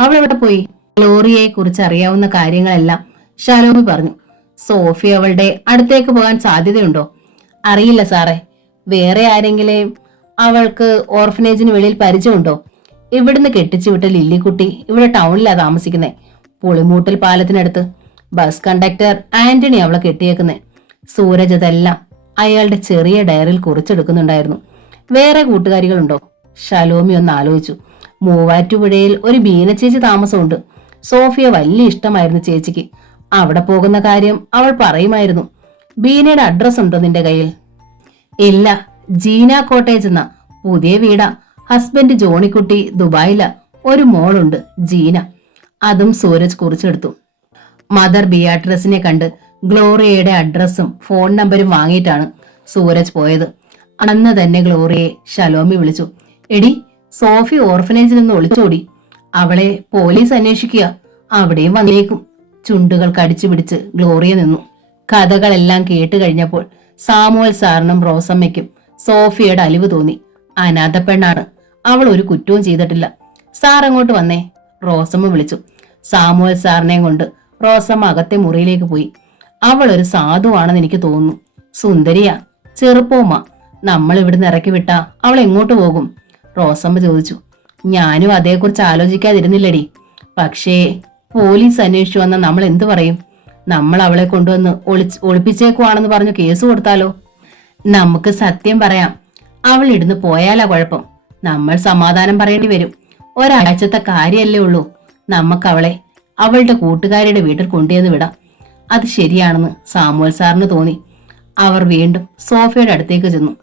അവൾ എവിടെ പോയി? ഗ്ലോറിയയെ കുറിച്ച് അറിയാവുന്ന കാര്യങ്ങളെല്ലാം ശലോമി പറഞ്ഞു. സോഫി അവളുടെ അടുത്തേക്ക് പോകാൻ സാധ്യതയുണ്ടോ? അറിയില്ല സാറേ. വേറെ ആരെങ്കിലും അവൾക്ക് ഓർഫനേജിന് വെളിയിൽ പരിചയമുണ്ടോ? ഇവിടുന്ന് കെട്ടിച്ചുവിട്ട ലില്ലിക്കുട്ടി ഇവിടെ ടൗണിലാ താമസിക്കുന്നേ, പുളിമൂട്ടൽ പാലത്തിനടുത്ത്. ബസ് കണ്ടക്ടർ ആന്റണി അവളെ കെട്ടിയേക്കുന്നേ. സൂരജ് അതെല്ലാം അയാളുടെ ചെറിയ ഡയറിയിൽ കുറിച്ചെടുക്കുന്നുണ്ടായിരുന്നു. വേറെ കൂട്ടുകാരികളുണ്ടോ? ശലോമി ഒന്ന് ആലോചിച്ചു. മൂവാറ്റുപുഴയിൽ ഒരു ബീന ചേച്ചി താമസമുണ്ട്. സോഫിയ വലിയ ഇഷ്ടമായിരുന്നു ചേച്ചിക്ക്. അവിടെ പോകുന്ന കാര്യം അവൾ പറയുമായിരുന്നു. ബീനയുടെ അഡ്രസ് ഉണ്ടോ നിന്റെ കയ്യിൽ? ഇല്ല, ജീന കോട്ടേജ് എന്ന പുതിയ വീടാ. ഹസ്ബൻഡ് ജോണിക്കുട്ടി ദുബായിലാ. ഒരു മോളുണ്ട്, ജീന. അതും സൂരജ് കുറിച്ചെടുത്തു. മദർ ബിയാട്രസിനെ കണ്ട് ഗ്ലോറിയയുടെ അഡ്രസ്സും ഫോൺ നമ്പരും വാങ്ങിയിട്ടാണ് സൂരജ് പോയത്. അന്ന് തന്നെ ഗ്ലോറിയയെ ശലോമി വിളിച്ചു. എടി, സോഫി ഓർഫനേജിൽ നിന്ന് ഒളിച്ചോടി. അവളെ പോലീസ് അന്വേഷിക്കുക, അവിടെയും വന്നേക്കും. ചുണ്ടുകൾ കടിച്ചു പിടിച്ച് ഗ്ലോറിയ നിന്നു. കഥകളെല്ലാം കേട്ട് കഴിഞ്ഞപ്പോൾ സാമുവൽ സാറിനും റോസമ്മയ്ക്കും സോഫിയയുടെ അലിവ് തോന്നി. അനാഥ പെണ്ണാണ്, അവൾ ഒരു കുറ്റവും ചെയ്തിട്ടില്ല. സാർ അങ്ങോട്ട് വന്നേ, റോസമ്മ വിളിച്ചു. സാമുവൽ സാറിനെയും കൊണ്ട് റോസമ്മ അകത്തെ മുറിയിലേക്ക് പോയി. അവൾ ഒരു സാധുവാണെന്ന് എനിക്ക് തോന്നുന്നു. സുന്ദരിയാ, ചെറുപ്പവുമാ. നമ്മൾ ഇവിടുന്ന് ഇറക്കി വിട്ടാ അവൾ എങ്ങോട്ട് പോകും? റോസമ്മ ചോദിച്ചു. ഞാനും അതേക്കുറിച്ച് ആലോചിക്കാതിരുന്നില്ലടി. പക്ഷേ പോലീസ് അന്വേഷിച്ചു വന്നാൽ നമ്മൾ എന്തു പറയും? നമ്മൾ അവളെ കൊണ്ടുവന്ന് ഒളിപ്പിച്ചേക്കുവാണെന്ന് പറഞ്ഞു കേസ് കൊടുത്താലോ? നമുക്ക് സത്യം പറയാം, അവൾ ഇടുന്ന് പോയാലാ കുഴപ്പം. നമ്മൾ സമാധാനം പറയേണ്ടി വരും. ഒരാഴ്ചത്തെ കാര്യമല്ലേ ഉള്ളൂ. നമുക്ക് അവളെ അവളുടെ കൂട്ടുകാരിയുടെ വീട്ടിൽ കൊണ്ടുവന്ന് വിടാം. അത് ശരിയാണെന്ന് സാമുവൽ സാറിന് തോന്നി. അവർ വീണ്ടും സോഫിയയുടെ അടുത്തേക്ക് ചെന്നു.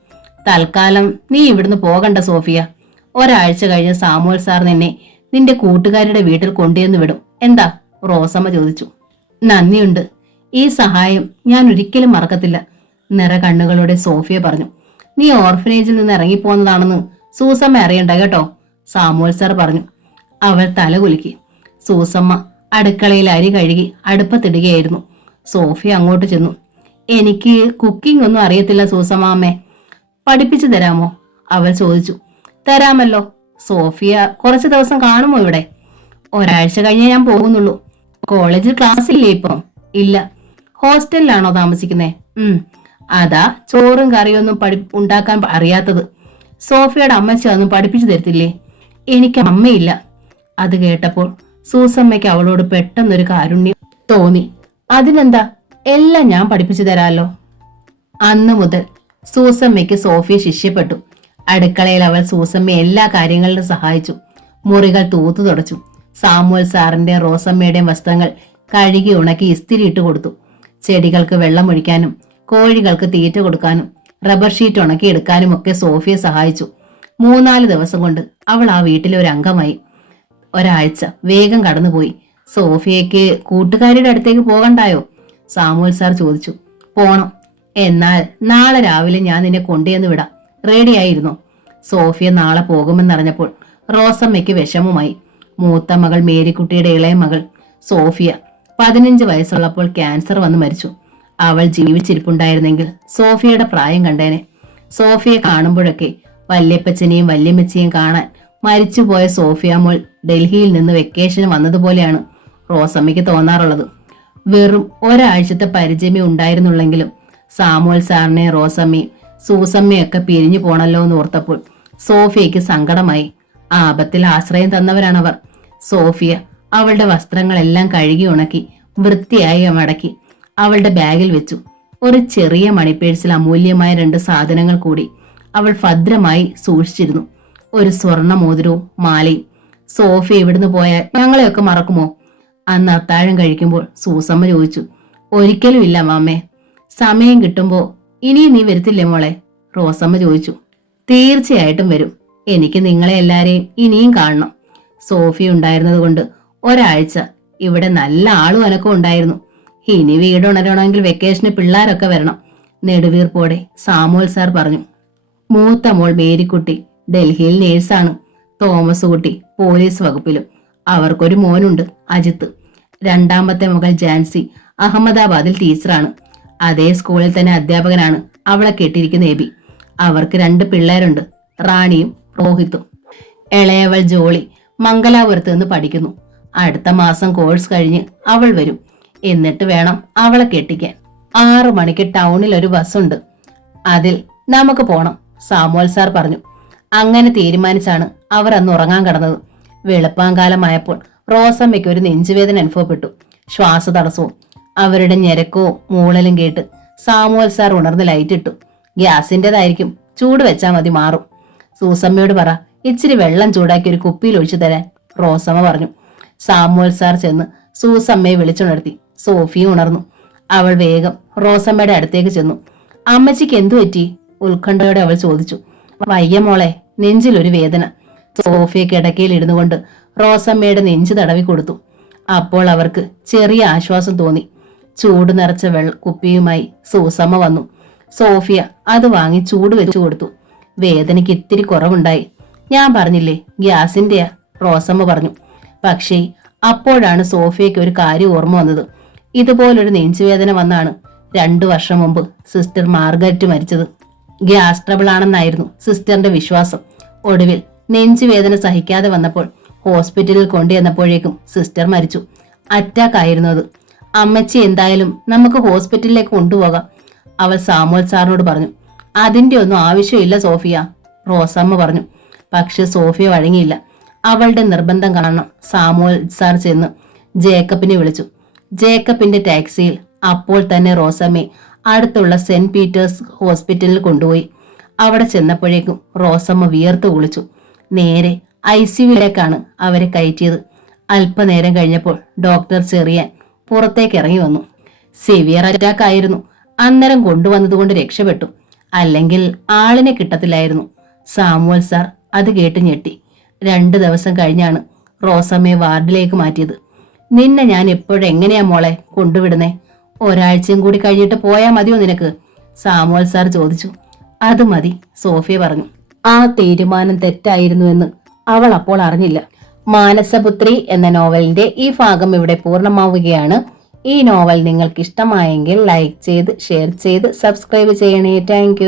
തൽക്കാലം നീ ഇവിടുന്ന് പോകണ്ട സോഫിയ. ഒരാഴ്ച കഴിഞ്ഞ് സാമുവൽ സാർ നിന്റെ കൂട്ടുകാരിയുടെ വീട്ടിൽ കൊണ്ടുവന്ന് വിടും. എന്താ? റോസമ്മ ചോദിച്ചു. നന്ദിയുണ്ട്. ഈ സഹായം ഞാൻ ഒരിക്കലും മറക്കത്തില്ല, നിറകണ്ണുകളോടെ സോഫിയ പറഞ്ഞു. നീ ഓർഫനേജിൽ നിന്ന് ഇറങ്ങിപ്പോന്നതാണെന്ന് സൂസമ്മ അറിയണ്ട കേട്ടോ, സാമുവൽ സാർ പറഞ്ഞു. അവൾ തല കുലുക്കി. സൂസമ്മ അടുക്കളയിൽ അരി കഴുകി അടുപ്പത്തിടുകയായിരുന്നു. സോഫിയ അങ്ങോട്ട് ചെന്നു. എനിക്ക് കുക്കിംഗ് ഒന്നും അറിയത്തില്ല സൂസമ്മ അമ്മേ, പഠിപ്പിച്ചു തരാമോ? അവൾ ചോദിച്ചു. തരാമല്ലോ. സോഫിയ കുറച്ചു ദിവസം കാണുമോ ഇവിടെ? ഒരാഴ്ച കഴിഞ്ഞേ ഞാൻ പോകുന്നുള്ളൂ. കോളേജിൽ ക്ലാസ്സില്ലേ ഇപ്പം? ഇല്ല. ഹോസ്റ്റലിലാണോ താമസിക്കുന്നേ? അതാ ചോറും കറിയൊന്നും ഉണ്ടാക്കാൻ അറിയാത്തത്. സോഫിയയുടെ അമ്മച്ചി ഒന്നും പഠിപ്പിച്ചു തരത്തില്ലേ? എനിക്ക് അമ്മയില്ല. അത് കേട്ടപ്പോൾ സൂസമ്മയ്ക്ക് അവളോട് പെട്ടെന്നൊരു കാരുണ്യം തോന്നി. അതിനെന്താ, എല്ലാം ഞാൻ പഠിപ്പിച്ചു തരാമല്ലോ. അന്നു മുതൽ സൂസമ്മയ്ക്ക് സോഫിയ ശിഷ്യപ്പെട്ടു. അടുക്കളയിൽ അവൾ സൂസമ്മയെ എല്ലാ കാര്യങ്ങളിലും സഹായിച്ചു. മുറികൾ തൂത്തു തുടച്ചു. സാമുവൽ സാറിന്റെ റോസമ്മയുടെയും വസ്ത്രങ്ങൾ കഴുകി ഉണക്കി ഇസ്തിരി ഇട്ട് കൊടുത്തു. ചെടികൾക്ക് വെള്ളമൊഴിക്കാനും കോഴികൾക്ക് തീറ്റ കൊടുക്കാനും റബ്ബർ ഷീറ്റ് ഉണക്കിയെടുക്കാനും ഒക്കെ സോഫിയെ സഹായിച്ചു. 3-4 ദിവസം കൊണ്ട് അവൾ ആ വീട്ടിലെ ഒരു അംഗമായി. ഒരാഴ്ച വേഗം കടന്നുപോയി. സോഫിയയ്ക്ക് കൂട്ടുകാരിയുടെ അടുത്തേക്ക് പോകണ്ടായോ? സാമുവൽ സാർ ചോദിച്ചു. പോണം. എന്നാൽ നാളെ രാവിലെ ഞാൻ നിന്നെ കൊണ്ടുവന്ന് വിടാം. റെഡിയായിരുന്നോ? സോഫിയ നാളെ പോകുമെന്നറിഞ്ഞപ്പോൾ റോസമ്മയ്ക്ക് വിഷമമായി. മൂത്ത മകൾ മേരിക്കുട്ടിയുടെ ഇളയ മകൾ സോഫിയ 15 വയസ്സുള്ളപ്പോൾ ക്യാൻസർ വന്ന് മരിച്ചു. അവൾ ജീവിച്ചിരിപ്പുണ്ടായിരുന്നെങ്കിൽ സോഫിയയുടെ പ്രായം കണ്ടേനെ. സോഫിയെ കാണുമ്പോഴൊക്കെ വല്യപ്പച്ചനെയും വല്യമ്മച്ചയും കാണാൻ മരിച്ചുപോയ സോഫിയ മോൾ ഡൽഹിയിൽ നിന്ന് വെക്കേഷന് വന്നതുപോലെയാണ് റോസമ്മയ്ക്ക് തോന്നാറുള്ളത്. വെറും ഒരാഴ്ചത്തെ പരിചയമേ ഉണ്ടായിരുന്നുള്ളെങ്കിലും സാമുവൽ സാറിനെ റോസമ്മയും സൂസമ്മയൊക്കെ പിരിഞ്ഞു പോണല്ലോ എന്ന് ഓർത്തപ്പോൾ സോഫിയയ്ക്ക് സങ്കടമായി. ആപത്തിൽ ആശ്രയം തന്നവരാണവർ. സോഫിയ അവളുടെ വസ്ത്രങ്ങളെല്ലാം കഴുകി ഉണക്കി വൃത്തിയായി മടക്കി അവളുടെ ബാഗിൽ വെച്ചു. ഒരു ചെറിയ മണിപ്പേഴ്സിൽ അമൂല്യമായ 2 സാധനങ്ങൾ കൂടി അവൾ ഭദ്രമായി സൂക്ഷിച്ചിരുന്നു. ഒരു സ്വർണ്ണ മോതിരവും മാലയും. സോഫിയ ഇവിടുന്ന് പോയാൽ ഞങ്ങളെയൊക്കെ മറക്കുമോ? അന്ന് അത്താഴം കഴിക്കുമ്പോൾ സൂസമ്മ ചോദിച്ചു. ഒരിക്കലും ഇല്ല മാമേ. സമയം കിട്ടുമ്പോ ഇനിയും നീ വരത്തില്ലേ മോളെ? റോസമ്മ ചോദിച്ചു. തീർച്ചയായിട്ടും വരും. എനിക്ക് നിങ്ങളെ എല്ലാരെയും ഇനിയും കാണണം. സോഫി ഉണ്ടായിരുന്നത് കൊണ്ട് ഒരാഴ്ച ഇവിടെ നല്ല ആളും അനക്കം ഉണ്ടായിരുന്നു. ഇനി വീടുണരണമെങ്കിൽ വെക്കേഷന് പിള്ളേരൊക്കെ വരണം, നെടുവീർപ്പോടെ സാമുവൽ സാർ പറഞ്ഞു. മൂത്ത മോൾ മേരിക്കുട്ടി ഡൽഹിയിൽ നേഴ്സാണ്. തോമസ് കുട്ടി പോലീസ് വകുപ്പിലും. അവർക്കൊരു മോനുണ്ട്, അജിത്ത്. രണ്ടാമത്തെ മകൾ ജാൻസി അഹമ്മദാബാദിൽ ടീച്ചറാണ്. അതേ സ്കൂളിൽ തന്നെ അധ്യാപകനാണ് അവളെ കെട്ടിയിരിക്കുന്ന എബി. അവർക്ക് 2 പിള്ളേരുണ്ട്, റാണിയും റോഹിത്തും. ഇളയവൾ ജോളി മംഗലാപുരത്ത് നിന്ന് പഠിക്കുന്നു. അടുത്ത മാസം കോഴ്സ് കഴിഞ്ഞ് അവൾ വരും. എന്നിട്ട് വേണം അവളെ കെട്ടിക്കാൻ. 6 മണിക്ക് ടൗണിൽ ഒരു ബസ്സുണ്ട്, അതിൽ നമുക്ക് പോണം, സാമുവൽ സാർ പറഞ്ഞു. അങ്ങനെ തീരുമാനിച്ചാണ് അവർ അന്ന് ഉറങ്ങാൻ കിടന്നത്. വെളുപ്പാങ്കാലമായപ്പോൾ റോസമ്മയ്ക്ക് ഒരു നെഞ്ചുവേദന അനുഭവപ്പെട്ടു. ശ്വാസതടസ്സവും. അവരുടെ ഞെരക്കവും മൂളലും കേട്ട് സാമുവൽ സാർ ഉണർന്ന് ലൈറ്റിട്ടു. ഗ്യാസിന്റേതായിരിക്കും, ചൂട് വെച്ചാൽ മതി, മാറും. സൂസമ്മയോട് പറ ഇച്ചിരി വെള്ളം ചൂടാക്കി ഒരു കുപ്പിയിൽ ഒഴിച്ചു തരാൻ, റോസമ്മ പറഞ്ഞു. സാമുവൽ സാർ ചെന്ന് സൂസമ്മയെ വിളിച്ചുണർത്തി. സോഫിയും ഉണർന്നു. അവൾ വേഗം റോസമ്മയുടെ അടുത്തേക്ക് ചെന്നു. അമ്മച്ചിക്ക് എന്തു പറ്റി? ഉത്കണ്ഠയോടെ അവൾ ചോദിച്ചു. വയ്യ മോളെ, നെഞ്ചിലൊരു വേദന. സോഫിയ കിടക്കയിൽ ഇരുന്നു കൊണ്ട് റോസമ്മയുടെ നെഞ്ചു തടവി കൊടുത്തു. അപ്പോൾ അവർക്ക് ചെറിയ ആശ്വാസം തോന്നി. ചൂട് നിറച്ച കുപ്പിയുമായി സൂസമ്മ വന്നു. സോഫിയ അത് വാങ്ങി ചൂട് വെച്ചു കൊടുത്തു. വേദനയ്ക്ക് ഇത്തിരി കുറവുണ്ടായി. ഞാൻ പറഞ്ഞില്ലേ ഗ്യാസിന്റെയാ, റോസമ്മ പറഞ്ഞു. പക്ഷേ അപ്പോഴാണ് സോഫിയയ്ക്ക് ഒരു കാര്യം ഓർമ്മ വന്നത്. ഇതുപോലൊരു നെഞ്ചുവേദന വന്നാണ് 2 വർഷം മുമ്പ് സിസ്റ്റർ മാർഗരറ്റ് മരിച്ചത്. ഗ്യാസ് ട്രബിൾ ആണെന്നായിരുന്നു സിസ്റ്ററിന്റെ വിശ്വാസം. ഒടുവിൽ നെഞ്ചുവേദന സഹിക്കാതെ വന്നപ്പോൾ ഹോസ്പിറ്റലിൽ കൊണ്ടുവന്നപ്പോഴേക്കും സിസ്റ്റർ മരിച്ചു. അറ്റാക്ക് ആയിരുന്നു അത്. അമ്മച്ചി എന്തായാലും നമുക്ക് ഹോസ്പിറ്റലിലേക്ക് കൊണ്ടുപോകാം, അവൾ സാമുവൽ സാറിനോട് പറഞ്ഞു. അതിന്റെ ഒന്നും ആവശ്യമില്ല സോഫിയ, റോസമ്മ പറഞ്ഞു. പക്ഷെ സോഫിയ വഴങ്ങിയില്ല. അവളുടെ നിർബന്ധം കാണണം. സാമുവൽ സാർ ചെന്ന് ജേക്കബിനെ വിളിച്ചു. ജേക്കബിന്റെ ടാക്സിയിൽ അപ്പോൾ തന്നെ റോസമ്മയെ അടുത്തുള്ള സെന്റ് പീറ്റേഴ്സ് ഹോസ്പിറ്റലിൽ കൊണ്ടുപോയി. അവിടെ ചെന്നപ്പോഴേക്കും റോസമ്മ വിയർത്ത് കുളിച്ചു. നേരെ ICUവിലേക്കാണ് അവരെ കയറ്റിയത്. അല്പനേരം കഴിഞ്ഞപ്പോൾ ഡോക്ടർ ചെറിയാൻ പുറത്തേക്ക് ഇറങ്ങി വന്നു. സിവിയർ അറ്റാക്ക് ആയിരുന്നു. അന്നേരം കൊണ്ടുവന്നതുകൊണ്ട് രക്ഷപ്പെട്ടു, അല്ലെങ്കിൽ ആളിനെ കിട്ടത്തില്ലായിരുന്നു. സാമുവൽ സാർ അത് കേട്ട് ഞെട്ടി. 2 ദിവസം കഴിഞ്ഞാണ് റോസമ്മയെ വാർഡിലേക്ക് മാറ്റിയത്. നിന്നെ ഞാൻ എപ്പോഴെങ്ങനെയാ മോളെ കൊണ്ടുവിടുന്നേ? ഒരാഴ്ചയും കൂടി കഴിഞ്ഞിട്ട് പോയാൽ മതിയോ നിനക്ക്? സാമുവൽ സാർ ചോദിച്ചു. അത് മതി, സോഫിയ പറഞ്ഞു. ആ തീരുമാനം തെറ്റായിരുന്നുവെന്ന് അവൾ അപ്പോൾ അറിഞ്ഞില്ല. മാനസപുത്രി എന്ന നോവലിന്റെ ഈ ഭാഗം ഇവിടെ പൂർണ്ണമാവുകയാണ്. ഈ നോവൽ നിങ്ങൾക്ക് ഇഷ്ടമായെങ്കിൽ ലൈക്ക് ചെയ്ത്, ഷെയർ ചെയ്ത്, സബ്സ്ക്രൈബ് ചെയ്യണേ. താങ്ക്